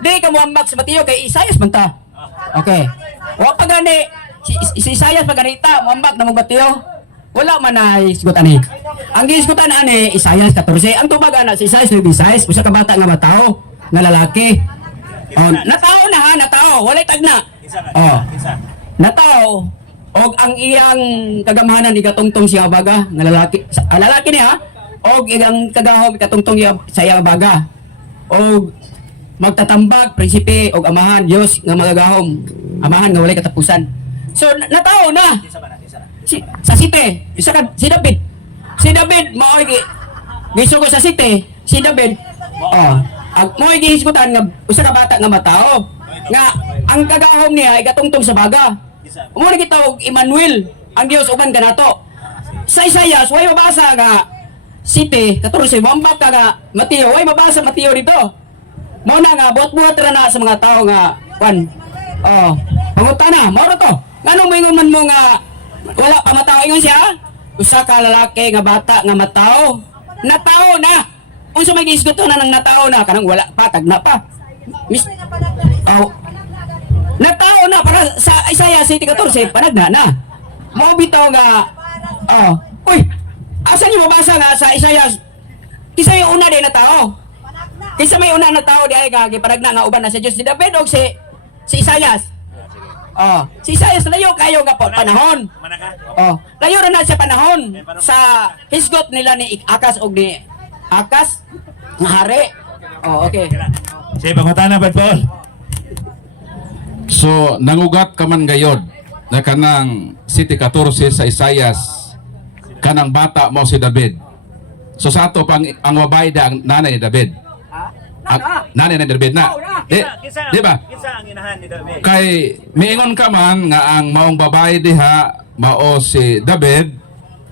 Di ka mo ambak sa Mateo kay Isayas man ta. Okay. Wa pa gani si Isayas paganita mo ambak na mo Mateo. Wala man na isgutan ni. Ang gisgutan ani Isayas 14. Ang tubag ana sa Isayas 9:6 usa ka bata nga matao nga lalaki. Natao na ha, natao. Walay tagna. Natao. Og ang iyang kagamahanan ni katungtong siya baga nga lalaki. Lalaki niya. Og iyang kagahom katungtong sa iyang baga. Og magtatambag prinsipe og amahan Dios nga magagahom. Amahan nga walay katapusan. So natao na. Sa site, si David. Si David mao gisugo sa site. Si David. Ang mo gihisgutan nga usa ka bata nga matao nga ang kagahom niya ay katungtong sa baga. Mo ni gitawag Emmanuel, ang Dios uban kanato. Sa Isayas way mabasa nga City 14 mambak ka nga Mateo, way mabasa Mateo dito. Mao na nga buhat-buhat ra na sa mga tao nga kan. Pangutana, mao ra to. Nganong moingon man mo nga wala pa matao ingon siya? Usa ka lalaki nga bata nga matao. Natao na. Unsa may gisgutan na ng natao na kanang wala pa tagna pa. Natao na para sa Isaiah 14 panagna na. Mao bitaw nga uy, asa niyo mabasa nga sa Isaiah kisa yung una din na tao. Kisa may una na tao di ay nga gipanagna nga uban na si Dios si David og si Isaiah. Si Isaiah layo kayo nga panahon. Layo ra na siya panahon sa hisgot nila ni Akas og ni Akas nga hari. Okay. Sige, pangutana Brad Paul. So nangugat ka man gayod na kanang City 14 sa Isayas kanang bata mo si David. So sa ato pang ang babae da ang nanay ni David. Nanay ni David na. Di ba? Kisa ang inahan ni David. Kay miingon ka man nga ang maong babae diha mao si David.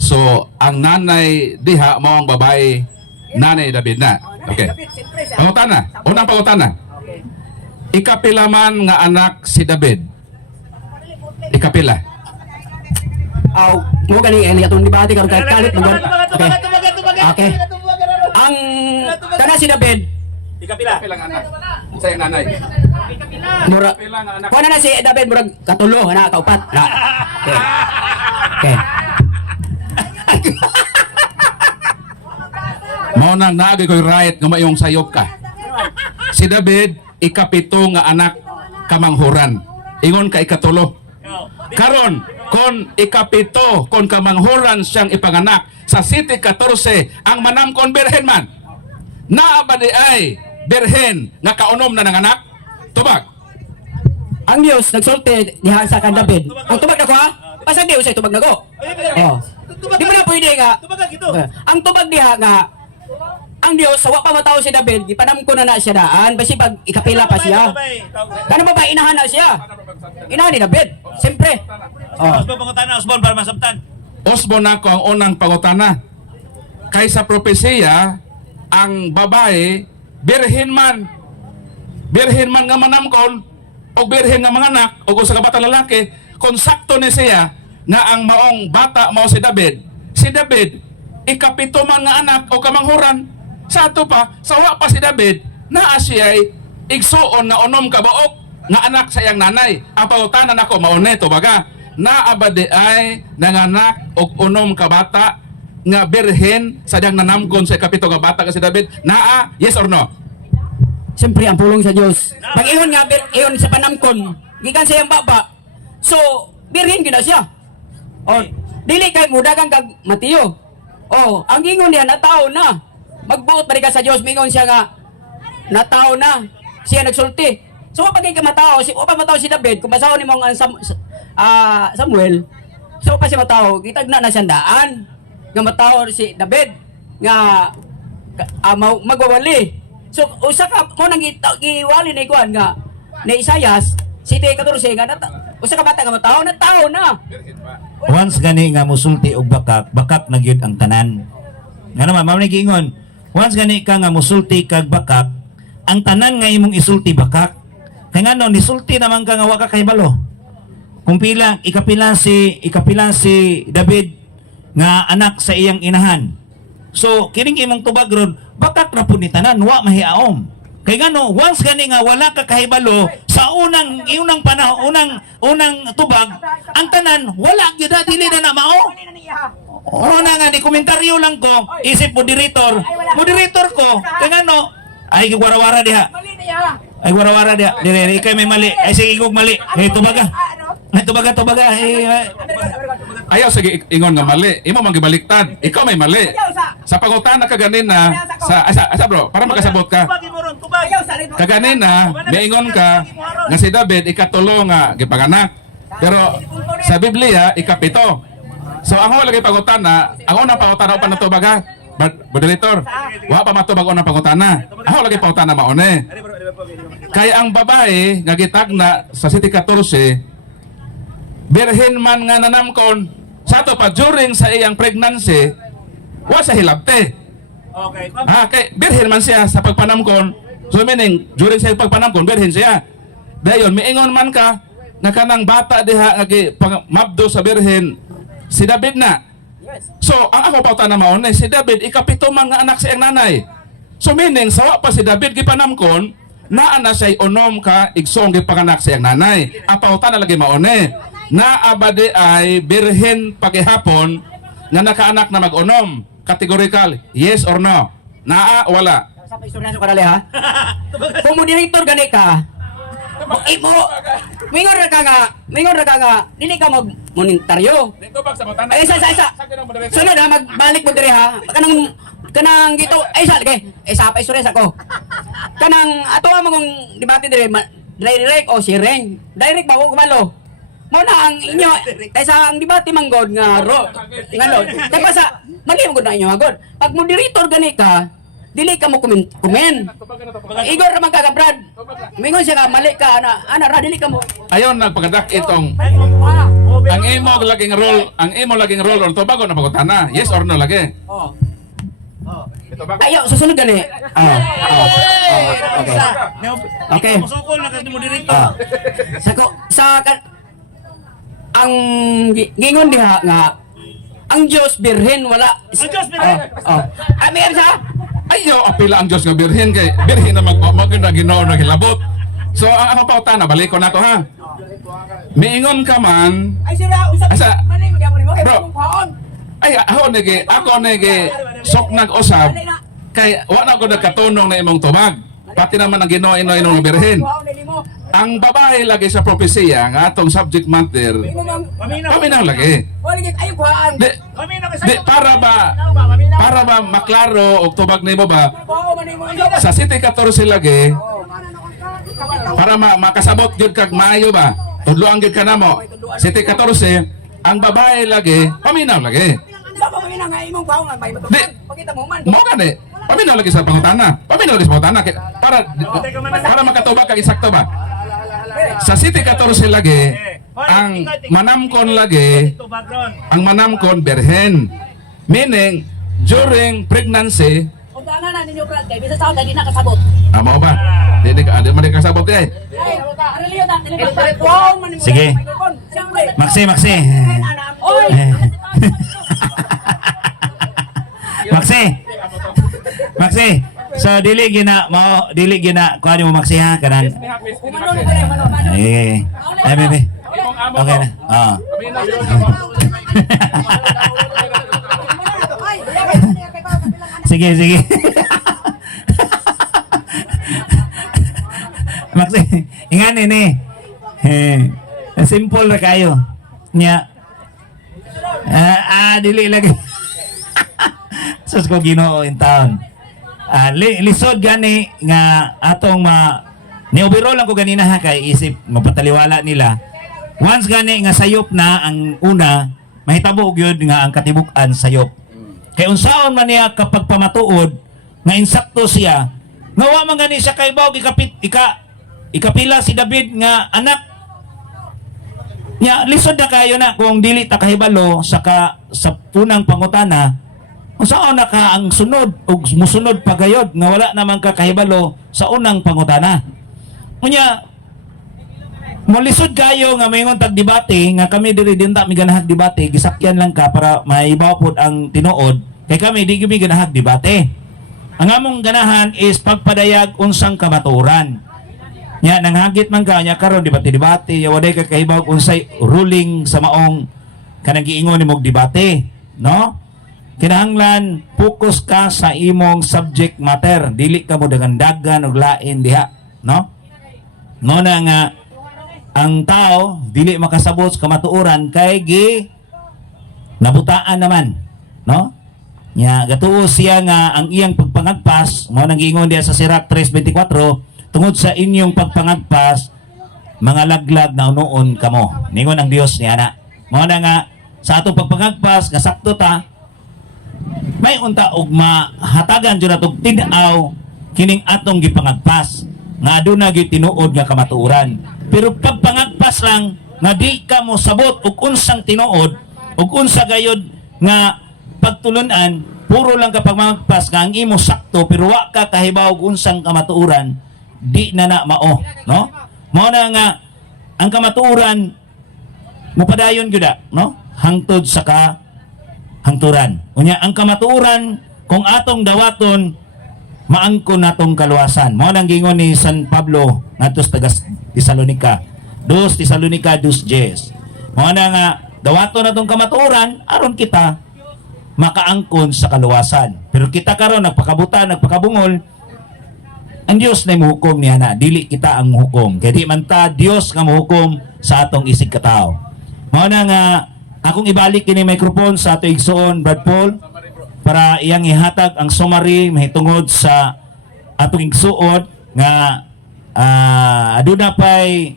So ang nanay diha mao ang babae nanay David na. Okay. Pangutana. Unang pangutana. Ikapila man nga anak si David. Ikapila. Mo gani eli atong debate karon kalit mo. Okay. Ang kana si David Ikapila. Ikapila nga anak. Sa iyang nanay. mura Ikapila nga anak. kuha na si David murag katulo na kaupat. Okay. Mao nang naagi ko'y right nga mayong sayop ka. Si David ikapito nga anak kamanghuran. Ingon ka ikatulo. Karon kon ikapito kon kamanghuran siyang ipanganak sa City 14 ang manamkon birhen man. Naa ba di ay birhen nga kaunom na nanganak? Tubag. Ang Dios nagsulti diha sa kan David. Ang tubag nako ha? Pasag di usay tubag nako. Di mo na pwede nga. Ang tubag diha nga ang Dios sa wa pa mataw si David, gipanamko na siya daan basi pag ikapila pa siya. Kano ba inahan na siya? Inahan ni David. Siyempre. Oh. Osbon pangutana, Osbon para masabtan. Osbon ako ang unang pangutana. Kaysa propesiya, ang babae, birhen man nga manamkon, o birhen nga manganak, o sa kabata lalaki, kung sakto ni siya, nga ang maong bata mao si David, ikapito man nga anak o kamanghuran, sa ato pa, sawa pa si David, naa siya ay igsuon na unom kabaok, nga anak sa iyang nanay. Ang pangutanan ako, mauneto baga, naabadi ay nanganak o unom kabata, nga birhen sa diyang nanamkon sa ikapito nga bata ka si David, naa, yes or no? Siyempre ang pulong sa Dios. Pag iyon nga iyon sa panamkon, gikan sa iyang baba. So, birhen gid na siya. O, dili kay mudagan kag Mateo. O, ang ingon niya nataw na. Magbuot balik ka sa Dios, mingon siya nga nataw na. Siya nagsulti. So, pag ka mataw, si David, kung basahon nimo ang Samuel, so pa siya mataw, gitagna na siyang daan. Nga mataw si David nga magwawali. So, usa ka mo nang giwali na ikuan nga ni Isaias, si 14 nga usa ka bata nga mataw, nataw na. Once gani nga musulti og bakak na gyud ang tanan. Nga naman, mao ni giingon, once gani ka nga musulti kag bakak, ang tanan nga imong isulti bakak. Kay ngano nisulti naman ka nga wa ka kahibalo. Kung ikapila si David nga anak sa iyang inahan. So kining imong tubag ron, bakak na pud ni tanan, wa mahiaom. Kay ngano, once gani nga wala ka kahibalo sa unang panahon, unang tubag, ang tanan wala gyud dili na mao. Una nga ni komentaryo lang ko, isip moderator ko, kay ngano, ay warawara diha. Ay warawara diha. Dire kay may mali. Ay sige kog mali. Ay tubaga. Ayaw sige ingon nga mali. Imo man gibaliktad. Ikaw may mali. Sa pangutana ka ganin na asa bro, para makasabot ka. Kaganin na miingon ka nga si David ikatulo nga gipanganak. Pero sa Biblia ikapito. So ang wala kay pangutana, ang unang pangutana pa nato baga. Moderator, wa pa matubag unang pangutana. Ang wala kay pangutana maone. Kaya ang babae nga gitagna sa City 14, birhen man nga nanamkon, sa to pa during sa iyang pregnancy, wa sa hilabte. Okay. Kay birhen man siya sa pagpanamkon. So meaning, during sa pagpanamkon, birhen siya. Dayon, miingon man ka, na kanang bata diha nga mabdo sa birhen, si David na. So, ang ako pauta na maunay, si David, ikapito man nga anak sa iyang nanay. So meaning, sawa pa si David gipanamkon, naa na siya'y unom ka, igsong gipanganak sa iyang nanay. Ang pauta na lagi maunay, naabadi ay birhen pagihapon, nga nakaanak na mag-unom. Categorical, yes or no? Naa, wala. Sa istorya sa kanali ha. Kung moderator gani ka, mingon ra ka nga, dili ka mag-monitoryo. Ay, isa. Sunod ha, magbalik mo diri ha. Kanang gito, ay isa, lagay. Isa pa istorya sa ko. Kanang, ato nga mong debate diri, direct o si Reng. Direct ba ko kumalo? Mo na ang inyo, kaysa ang debate manggod nga ngano. Kaya sa, mali mo na inyo agod. Pag moderator gani ka, dili ka mo komen. Igor ra man ka Brad. Mingon siya ka mali ka ana ra dili ka mo. Ayon nagpagadak itong ang imo laging role on to bago na pagutana. Yes or no lagi? Oh. Ayo susunod gani. Okay. Musukol na kasi moderator. Ang gingon diha nga ang Diyos birhen wala. Ang Diyos birhen. Amir sa Ayaw, apila ang Diyos nga birhen kay birhen na magpamagin na Ginoo na hilabot. So ang ako pauta na balik ko na to ha. Miingon ka man. ay sira Asa? mali mo gyapon mo kay Bro. paon. Ay ako nage sok nag-usab kay wala ko nagkatunong na imong tubag. Pati naman ang Ginoo ino birhen. Ang babae lagi sa propesiya nga atong subject matter. Paminaw lagi. Di para ba maklaro og tubag nimo ba sa City 14 lagi para makasabot gyud kag maayo ba tudloan gyud kanamo City 14 ang babae lagi paminaw lagi. Di mo gani Paminaw lagi sa pangutana. Paminaw lagi sa pangutana. Para makatubag kag eksakto ba? Sa City 14 lagi, ang manamkon lagi, ang manamkon berhen. Meaning, during pregnancy, Kung daanan na ninyo, Brad, kay bisa sa ako, hindi nakasabot. mo ba? Di man kasabot eh. Ay, ariliyo na, nilipat. Wow, man Sige. Siyempre. Maxi. Oy! Maxi. So dili gina kuha mo Maxi ha kanan. Kumano na kayo, mano. Eh. Bebe. Okay na. Ah. Sige. Maxi, ingani ni. Simple na kayo. Nya. Dili lagi. Sus ko Ginoo in town. Lisod gani nga atong ni overall lang ko ganina ha kay isip mapataliwala nila. Once gani nga sayop na ang una, mahitabo gyud nga ang katibuk-an sayop. Kay unsaon man niya kapag pamatuod nga insakto siya, nga wa man gani siya kay bawg ikapila si David nga anak. Nya lisod na kayo na kung dili ta kahibalo sa unang pangutana. Unsaon na ka ang sunod ug musunod pagayod nga wala naman ka kahibalo sa unang pangutana. Unya molisod kayo nga mayingon tag debate nga kami diri dinta mi ganahag debate gisakyan lang ka para maibaw pod ang tinuod kay kami di kami ganahag debate. Ang among ganahan is pagpadayag unsang kamaturan. Nya nanghagit man ka nya karon debate ya waday ka kahibaw unsay ruling sa maong kanang giingon nimog debate, no? Kinahanglan focus ka sa imong subject matter, dili ka mo dagan og lain diha, no? No na nga ang tao dili makasabot sa kamatuoran kay nabutaan naman, no? Nya gatuo siya nga ang iyang pagpangagpas mao nang giingon diha sa Sirach 3:24 tungod sa inyong pagpangagpas mga laglag na unoon kamo. Ningon ang Dios niya na. Mao na nga sa atong pagpangagpas nga sakto ta may unta og mahatagan jud atong tin-aw kining atong gipangagpas nga aduna gyud tinuod nga kamatuoran. Pero pagpangagpas lang nga di ka mo sabot og unsang tinuod og unsa gayud nga pagtulunan, puro lang ka pagmangagpas nga ang imo sakto pero wa ka kahibaw og unsang kamatuoran, di na mao, no? Mao na nga ang kamatuoran mupadayon gyud no? Hangtod sa hangturan. Unya ang kamatuoran kung atong dawaton maangkon natong kaluwasan. Mao nang gingon ni San Pablo ngadto sa taga Tesalonica. 2 Tesalonica 2:10. Mao na nga dawaton natong kamatuoran aron kita makaangkon sa kaluwasan. Pero kita karon nagpakabungol ang Dios na muhukom niya na, dili kita ang muhukom. Kaya di man ta Dios nga muhukom sa atong isig katao. Mao na nga akong ibalik kini microphone sa ato igsoon Brad Paul para iyang ihatag ang summary mahitungod sa atong igsuon nga aduna pay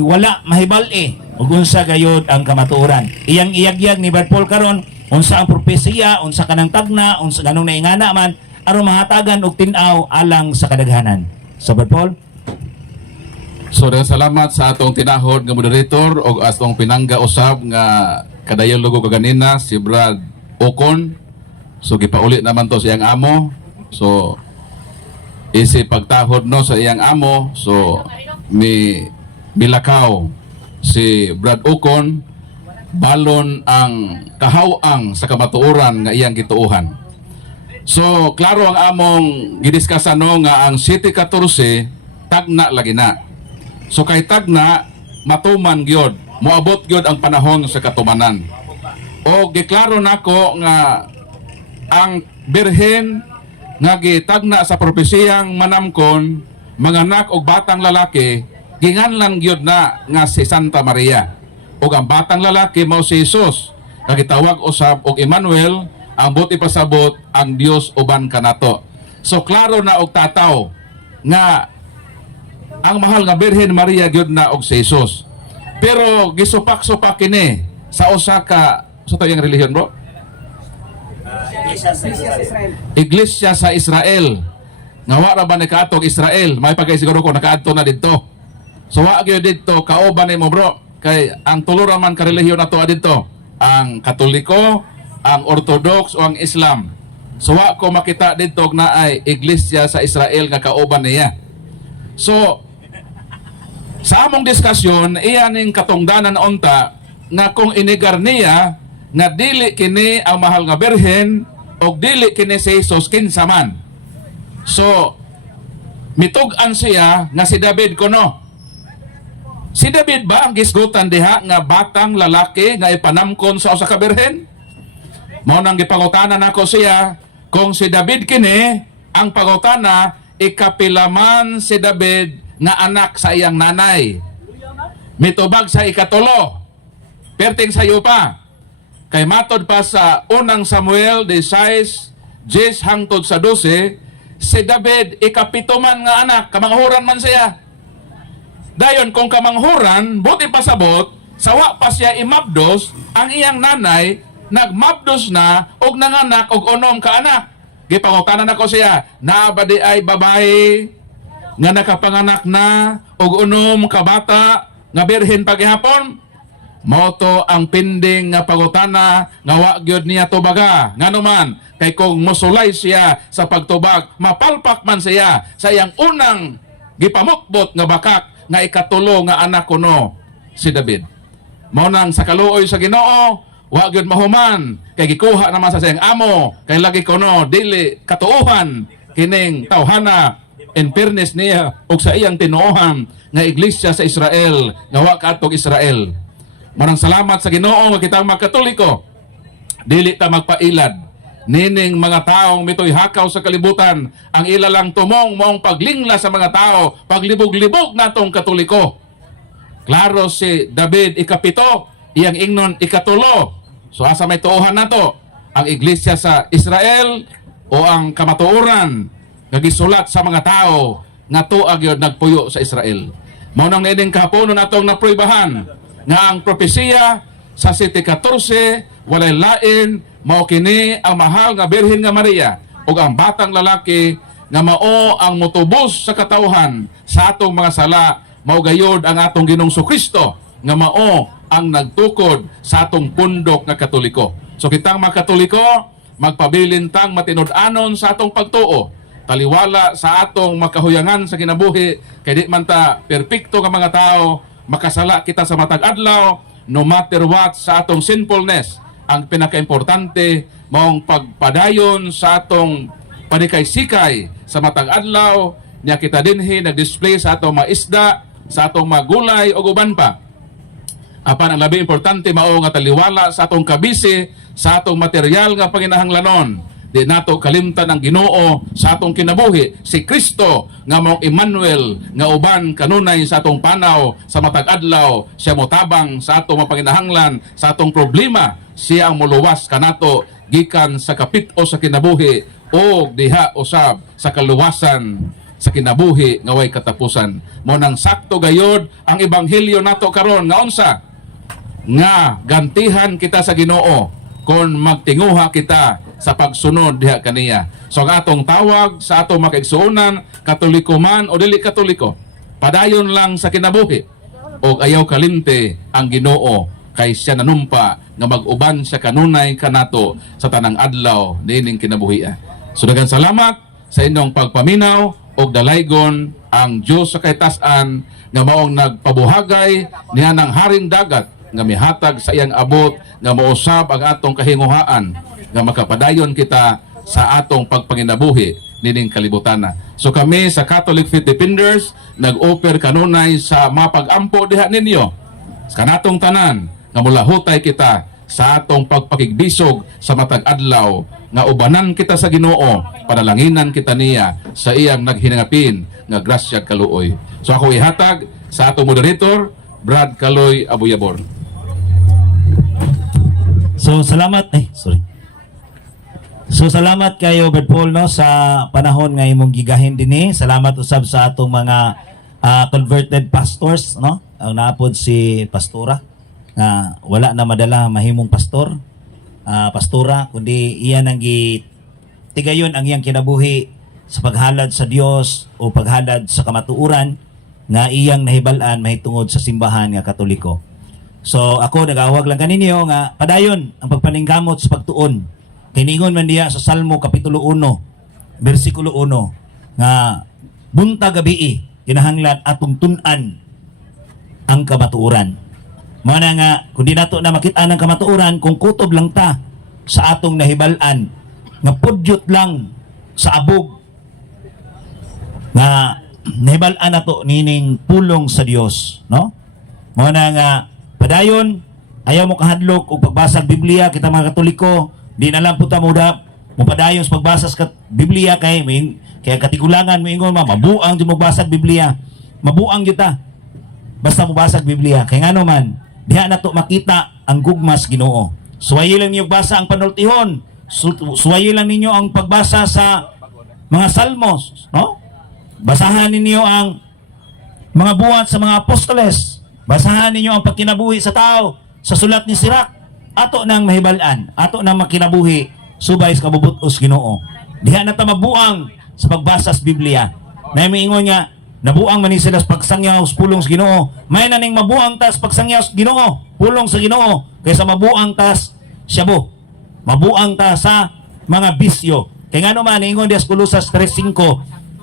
wala mahibal-i ug unsa gayud ang kamatuoran. Iyang iyagyag ni Brad Paul karon unsa ang propesiya, unsa kanang tagna, unsa ganong naingana man aron mahatagan og tin-aw alang sa kadaghanan. So Brad Paul, So daghang salamat sa atong tinahod nga moderator o atong pinangga usab nga kadayon lugo kaganina si Brad Ocon. So gipauli naman to sa iyang amo. So isi pagtahod no sa iyang amo. So milakaw si Brad Ocon balon ang kahawang sa kamatuoran nga iyang gituohan. So klaro ang among gidiskasan no nga ang City 14 tagna lagi na. So kay tagna matuman gyud, moabot gyud ang panahon sa katumanan. O giklaro nako nga ang birhen nga gitagna sa propesiyang manamkon manganak og batang lalaki ginganlan gyud na nga si Santa Maria. Og ang batang lalaki mao si Jesus nga gitawag usab og Emmanuel, ang buti pasabot ang Dios uban kanato. So klaro na og tataw nga ang mahal nga Birhen Maria gyud na og si Jesus. Pero gisupak-supak kini sa usa ka sa tuyang relihiyon bro. Iglesia sa Israel. Nga wa ra ba nakaatog Israel? May pagkay siguro ko nakaadto na didto. So wa gyud didto kauban nimo bro. Kay ang tulo ra man ka relihiyon nato didto. Ang Katoliko, ang Orthodox o ang Islam. So wa ko makita didto na ay iglesia sa Israel nga kauban niya. So sa among diskusyon, iyan ning katungdanan unta nga kung inigar niya nga dili kini ang mahal nga birhen o dili kini si Jesus kinsa man. So mitug-an siya nga si David kuno. Si David ba ang gisgutan diha nga batang lalaki nga ipanamkon sa usa ka birhen? Mao nang gipangutanan nako siya kung si David kini ang pangutana ikapilaman si David nga anak sa iyang nanay. Mitubag sa ikatulo. Perting sayo pa. Kay matod pa sa unang Samuel 16, 10 hangtod sa 12, si David ikapito man nga anak, kamanghuran man siya. Dayon kung kamanghuran, buti pasabot, sawa pa siya imabdos, ang iyang nanay, nagmabdos na, og nanganak, og unom ka anak. Gipangutanan ako siya, naabadi ay babae, nga nakapanganak na, og unom ka bata, nga birhen paghihapon. Moto ang pinding nga pangutana, nga wa gyud niya tubaga. Ngano man, kay kung mosulay siya sa pagtubag, mapalpak man siya sa iyang unang gipamukbot nga bakak, nga ikatulo nga anak kuno si David. Mao nang sa kaluoy sa Ginoo, wa gyud mahuman kay gikuha naman sa siyang amo, kay lagi kuno dili katuohan kining tawhana in fairness niya ug sa iyang tinuohan nga iglesia sa Israel nga wa kaatog Israel. Marang salamat sa Ginoo nga kitang mga Katoliko. Dili ta magpailad nining mga taong mitoy hakaw sa kalibutan ang ilalang tumong moong paglingla sa mga tao, paglibog-libog natong Katoliko. Klaro si David ikapito, iyang ingnon ikatulo. So asa may tuohan nato ang iglesia sa Israel o ang kamatuoran nga gisulat sa mga tao nga tuag yun nagpuyo sa Israel. Mao nang nining kahaponon natong napruibahan nga ang propesiya sa 7:14 walay lain mao kini ang mahal nga Birhen nga Maria ug ang batang lalaki nga mao ang motubos sa katawhan sa atong mga sala, mao gayud ang atong Ginoong Kristo nga mao ang nagtukod sa atong pundok nga Katoliko. So kitang mga Katoliko magpabilin tang matinud-anon sa atong pagtuo, taliwala sa atong makahuyangan sa kinabuhi, kay di man ta perpekto nga mga tao, makasala kita sa matag adlaw, no matter what sa atong sinfulness. Ang pinakaimportante maong pagpadayon sa atong panikay-sikay sa matag adlaw, niya kita dinhi nag-display sa atong mga isda, sa atong mga gulay o uban pa. Apan ang labi importante mao nga taliwala sa atong kabisi, sa atong material nga panginahanglanon. Di nato kalimtan ang Ginoo sa atong kinabuhi, si Kristo nga mong Emmanuel nga uban kanunay sa atong panaw sa matag adlaw, siya motabang sa atong mapanginahanglan, sa atong problema, siya ang muluwas kanato gikan sa kapit-o sa kinabuhi o diha usab sa kaluwasan sa kinabuhi nga way katapusan. Mo nang sakto gayod ang ebanghelyo nato karon nga unsa nga gantihan kita sa Ginoo kung magtinguha kita sa pagsunod diha kaniya. So ang atong tawag sa atong makaigsuonan, Katoliko man o dili Katoliko, padayon lang sa kinabuhi o ayaw kalimte ang Ginoo kay siya nanumpa nga mag-uban siya kanunay kanato sa tanang adlaw nining kinabuhi. So daghang salamat sa inyong pagpaminaw og dalaygon ang Dios sa kaytas-an nga maong nagpabuhagay niya ng haring dagat nga mihatag sa iyang abot nga mausab ang atong kahinguhaan nga makapadayon kita sa atong pagpanginabuhi nining kalibutana. So kami sa Catholic Faith Defenders nag-offer kanunay sa mapag-ampo diha ninyo sa kanatong tanan nga mulahutay kita sa atong pagpakigbisog sa matag adlaw nga ubanan kita sa Ginoo, panalanginan kita niya sa iyang naghinangapin nga grasya kaluoy. So ako ihatag sa atong moderator Brad Kaloy Abuyabor. So salamat So salamat kayo Brad Paul no sa panahon nga imong gigahin dinhi. Salamat usab sa atong mga converted pastors no. Ang naapod si pastora nga wala na madala mahimong pastor. pastora, kundi iyan ang tigayon ang iyang kinabuhi sa paghalad sa Dios o paghalad sa kamatuuran nga iyang nahibalan mahitungod sa simbahan nga Katoliko. So ako nagawag lang kaninyo nga padayon ang pagpaningkamot sa pagtuon. Kiningon man diya sa Salmo kapitulo 1, bersikulo 1 nga buntag gabi kinahanglan atong tun-an ang kamatuuran. Mao na nga kundi nato na makita ng kamatuuran kung kutob lang ta sa atong nahibalan nga pudyot lang sa abog nga nahibalan nato nining pulong sa Dios, no? Mao na nga padayon ayaw mo kahadlok og pagbasa sa Biblia kita mga Katoliko, di na lang puta muda mo padayon sa pagbasa sa Biblia kay katigulangan mo ingon mabuang di mo basa Biblia. Mabuang gyud ta. Basta mo basa Biblia kay ngano man diha nato makita ang gugmas Ginoo. Suwayi lang niyo basa ang panultihon. Suwayi lang ninyo ang pagbasa sa mga salmos, no? Basahan ninyo ang mga buhat sa mga apostoles. Basahan ninyo ang pagkinabuhi sa tao sa sulat ni Sirach. Ato nang mahibalan, ato nang makinabuhi subay sa kabubutos Ginoo. Diha na ta mabuang sa pagbasa sa Biblia. Na miingon nga nabuang man ni sila sa pagsangyaw sa pulong sa Ginoo. May naning mabuang tas pagsangyaw sa Ginoo, pulong sa Ginoo kaysa mabuang tas syabo. Mabuang ta sa mga bisyo. Kay ngano man ingon di sa Kolosas 3:5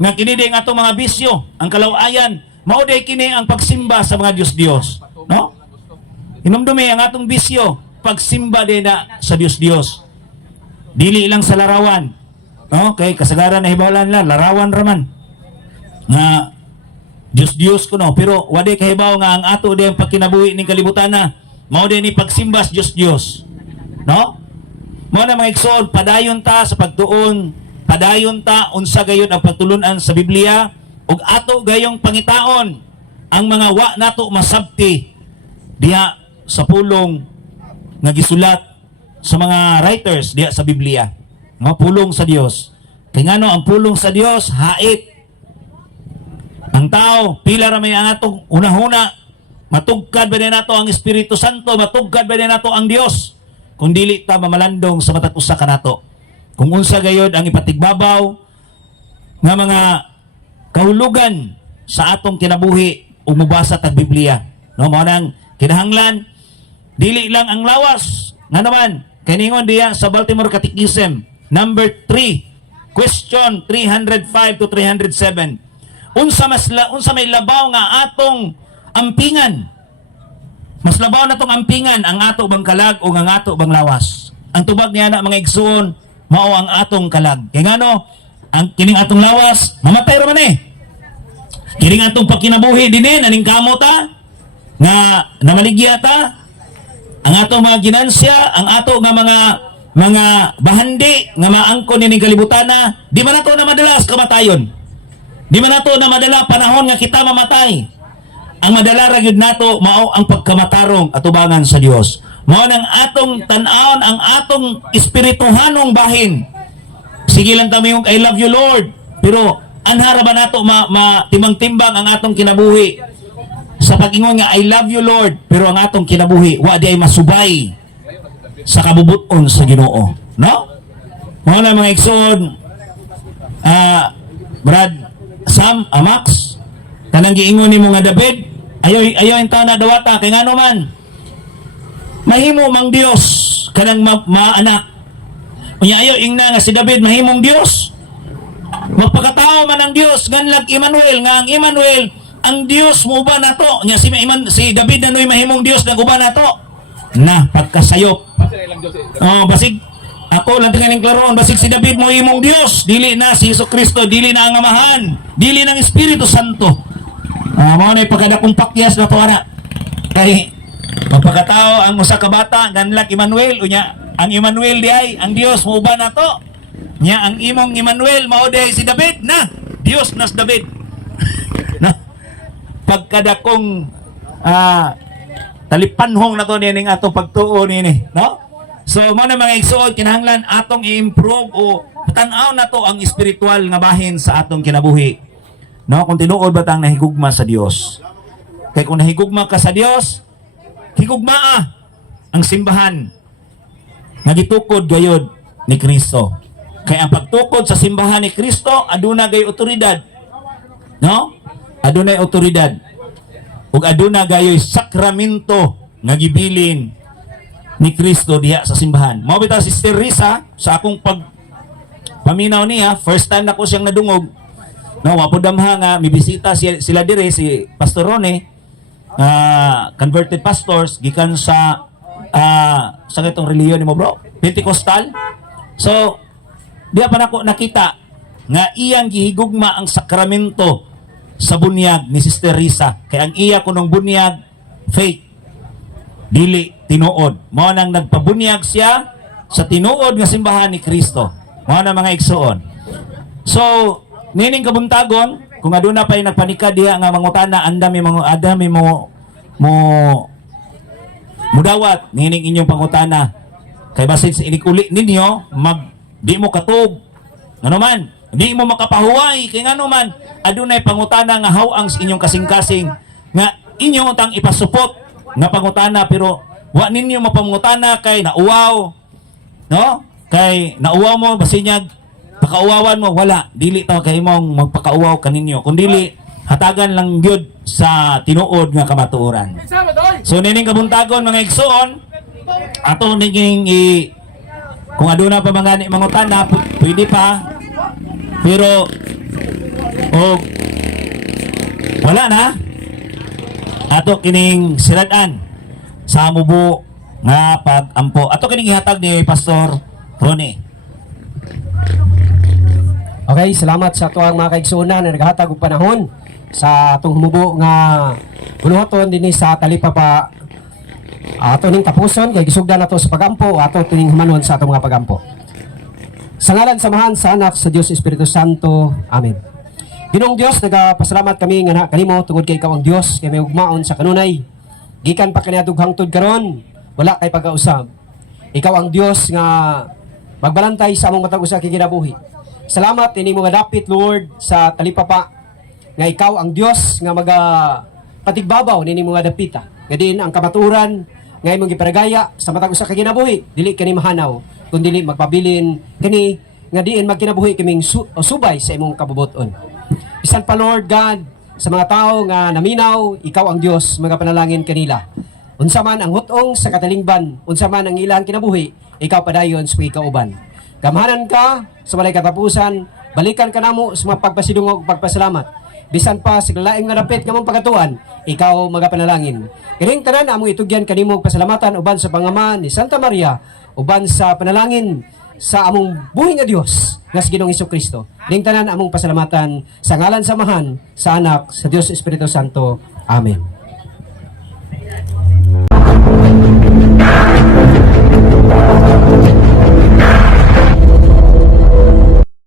nga kini di ang atong mga bisyo, ang kalawayan, mao day kini ang pagsimba sa mga Dios, no? Hinumdumi ang atong bisyo, pagsimba din na sa Dios. Dili lang sa larawan. No? Kay kasagaran na hibawan la, larawan raman. Nga Dios kuno, pero wade kahibaw nga ang ato din pagkinabuhi ning kalibutan na mao din ni pagsimba sa Dios. No? Mao na mga igsoon, padayon ta sa pagtuon, padayon ta unsa gayon ang pagtulunan sa Biblia ug ato gayong pangitaon ang mga wa nato masabti diha sa pulong nga gisulat sa mga writers diha sa Biblia. Nga pulong sa Dios. Kay ngano ang pulong sa Dios hait. Ang tao pila ra may ang atong unahuna matugkad ba din nato ang Espiritu Santo, matugkad ba din nato ang Dios. Kung dili ta mamalandong sa matag usa kanato. Kung unsa gayod ang ipatigbabaw nga mga kahulugan sa atong kinabuhi ug mubasa tag Biblia. No, mao nang kinahanglan dili lang ang lawas. Nga naman kaningon diya sa Baltimore Catechism number 3, question 305 to 307. Unsa may labaw nga atong ampingan? Mas labaw na tong ampingan ang ato bang kalag o ang ato bang lawas. Ang tubag niya na mga igsoon mao ang atong kalag. Kaya ngano, ang kining atong lawas, mamatay ra man eh. Kining atong pagkinabuhi dinhi naning kamo ta nga namaligya ta. Ang atong mga ginansya, ang ato nga mga bahandi nga maangkon nining kalibutan na, di man nato na madalas kamatayon. Di man nato na madala panahon nga kita mamatay. Ang madala ra gyud nato mao ang pagkamatarong atubangan sa Dios. Mao nang atong tan-awon ang atong espirituhanong bahin. Sige lang ta mayong I love you Lord, pero anhara ba nato matimang-timbang ang atong kinabuhi sa pag-ingon nga I love you Lord, pero ang atong kinabuhi wa di ay masubay sa kabubuton sa Ginoo, no? Mao na mga igsoon, Brad Sam Amax kanang giingon nimo nga David ayo enta na dawata kay ngano man mahimo mang Dios kanang maanak unya ayo ingna nga si David mahimong Dios magpakatao man ang Dios nganlag Emmanuel nga ang Emmanuel ang Dios mo uban nato nya si David nanoy mahimong Dios naguban nato na pagkasayop basig ako lang tingnan ng klaron basig si David mo imong Dios dili na si Jesucristo dili na ang Amahan dili ng Espiritu Santo. Mao na pagkadakong pakyas na to ana. Kay magpakatao ang usa ka bata nganlag Emmanuel unya ang Emmanuel di ay ang Dios mo uban nato. Nya ang imong Emmanuel mao di si David na Dios nas David. Na pagkadakong talipanhong na to nining atong pagtuo nini, no? So mao na mga igsoon kinahanglan atong i-improve o tan-aw na to ang espiritual nga bahin sa atong kinabuhi. No, kung tinuod ba tang nahigugma sa Dios. Kay kung nahigugma ka sa Dios, higugmaa ang simbahan. nga gitukod gayud ni Kristo. Kay ang pagtukod sa simbahan ni Kristo aduna gay otoridad. No? Adunay otoridad. Ug aduna gayoy sakramento nga gibilin ni Kristo diha sa simbahan. Mao bitaw si Sister Risa sa akong paminaw niya, first time na ko siyang nadungog. No, wa po damha nga mibisita sila dire si Pastor Rone, converted pastors gikan sa sa itong reliyon ni mo bro, Pentecostal. So, diya pa nako nakita nga iyang gihigugma ang sakramento sa bunyag ni Sister Risa. Kaya ang iya kunong bunyag faith, dili tinuod. Mao nang nagpabunyag siya sa tinuod nga simbahan ni Kristo. Mao na mga igsoon. So, nining kabuntagon, kung aduna pa yung nagpanika diha nga mangutana, andami mo mudawat nining inyong pangutana. Kay basin sa inikuli ninyo, di mo katog. Ano man, di mo makapahuway. Kay ngano man, adunay pangutana nga hawang sa inyong kasing-kasing nga inyong utang ipasupot nga pangutana, pero wa ninyo mapamutana kay nauwaw. No? Kay nauwaw mo, basinyag pakauwawan mo, wala. Dili ta kay mong magpakauwaw kaninyo. Kung dili, hatagan lang gyud sa tinuod nga kamatuoran. So nining kabuntagon mga igsoon, ato naging kung aduna pa mga mangutana, pwede pa. Pero wala na. Ato kining siradan sa mubo nga pag-ampo. Ato kining ihatag ni Pastor Ronnie. Okay, salamat sa tuwang mga kaigsunan na naghatag og panahon sa atong humubo nga buluhaton dinhi sa talipapa. Ato ning tapuson kay gisugdan nato sa pagampo, ato tining humanon sa atong mga pagampo. Sa ngalan samahan sa anak sa Dios Espiritu Santo. Amen. Ginoong Dios, nagapasalamat kami nga kanimo tungod kay ikaw ang Dios kay may ugmaon sa kanunay. Gikan pa kaniadtong hangtod karon, wala kay pag-ausab. Ikaw ang Dios nga magbalantay sa among matag usa kay kinabuhi. Salamat ini mo dapit Lord sa talipapa nga ikaw ang Dios nga patigbabaw nini mo dapita. Nga din ang kamaturan nga imong giparagaya sa matag usa ka kinabuhi, dili kani mahanaw, kundi dili magpabilin kani nga diin magkinabuhi kaming subay sa imong kabubuton. Bisan pa Lord God sa mga tao nga naminaw, ikaw ang Dios, mga panalangin kanila. Unsa man ang hutong sa katalingban, unsa man ang ilang kinabuhi, ikaw padayon sa ikauban. Gamahanan ka sa walay katapusan, balikan ka namo sa mga pagpasidungog ug pagpasalamat. Bisan pa sa laing nga dapit nga mong pagatuan, ikaw magapanalangin. Kining tanan among itugyan kanimo pasalamatan uban sa Pangama ni Santa Maria, uban sa panalangin sa among buhi nga Dios nga si Ginoong Hesukristo. Kining tanan among pasalamatan sa ngalan samahan sa anak sa Dios Espiritu Santo. Amen.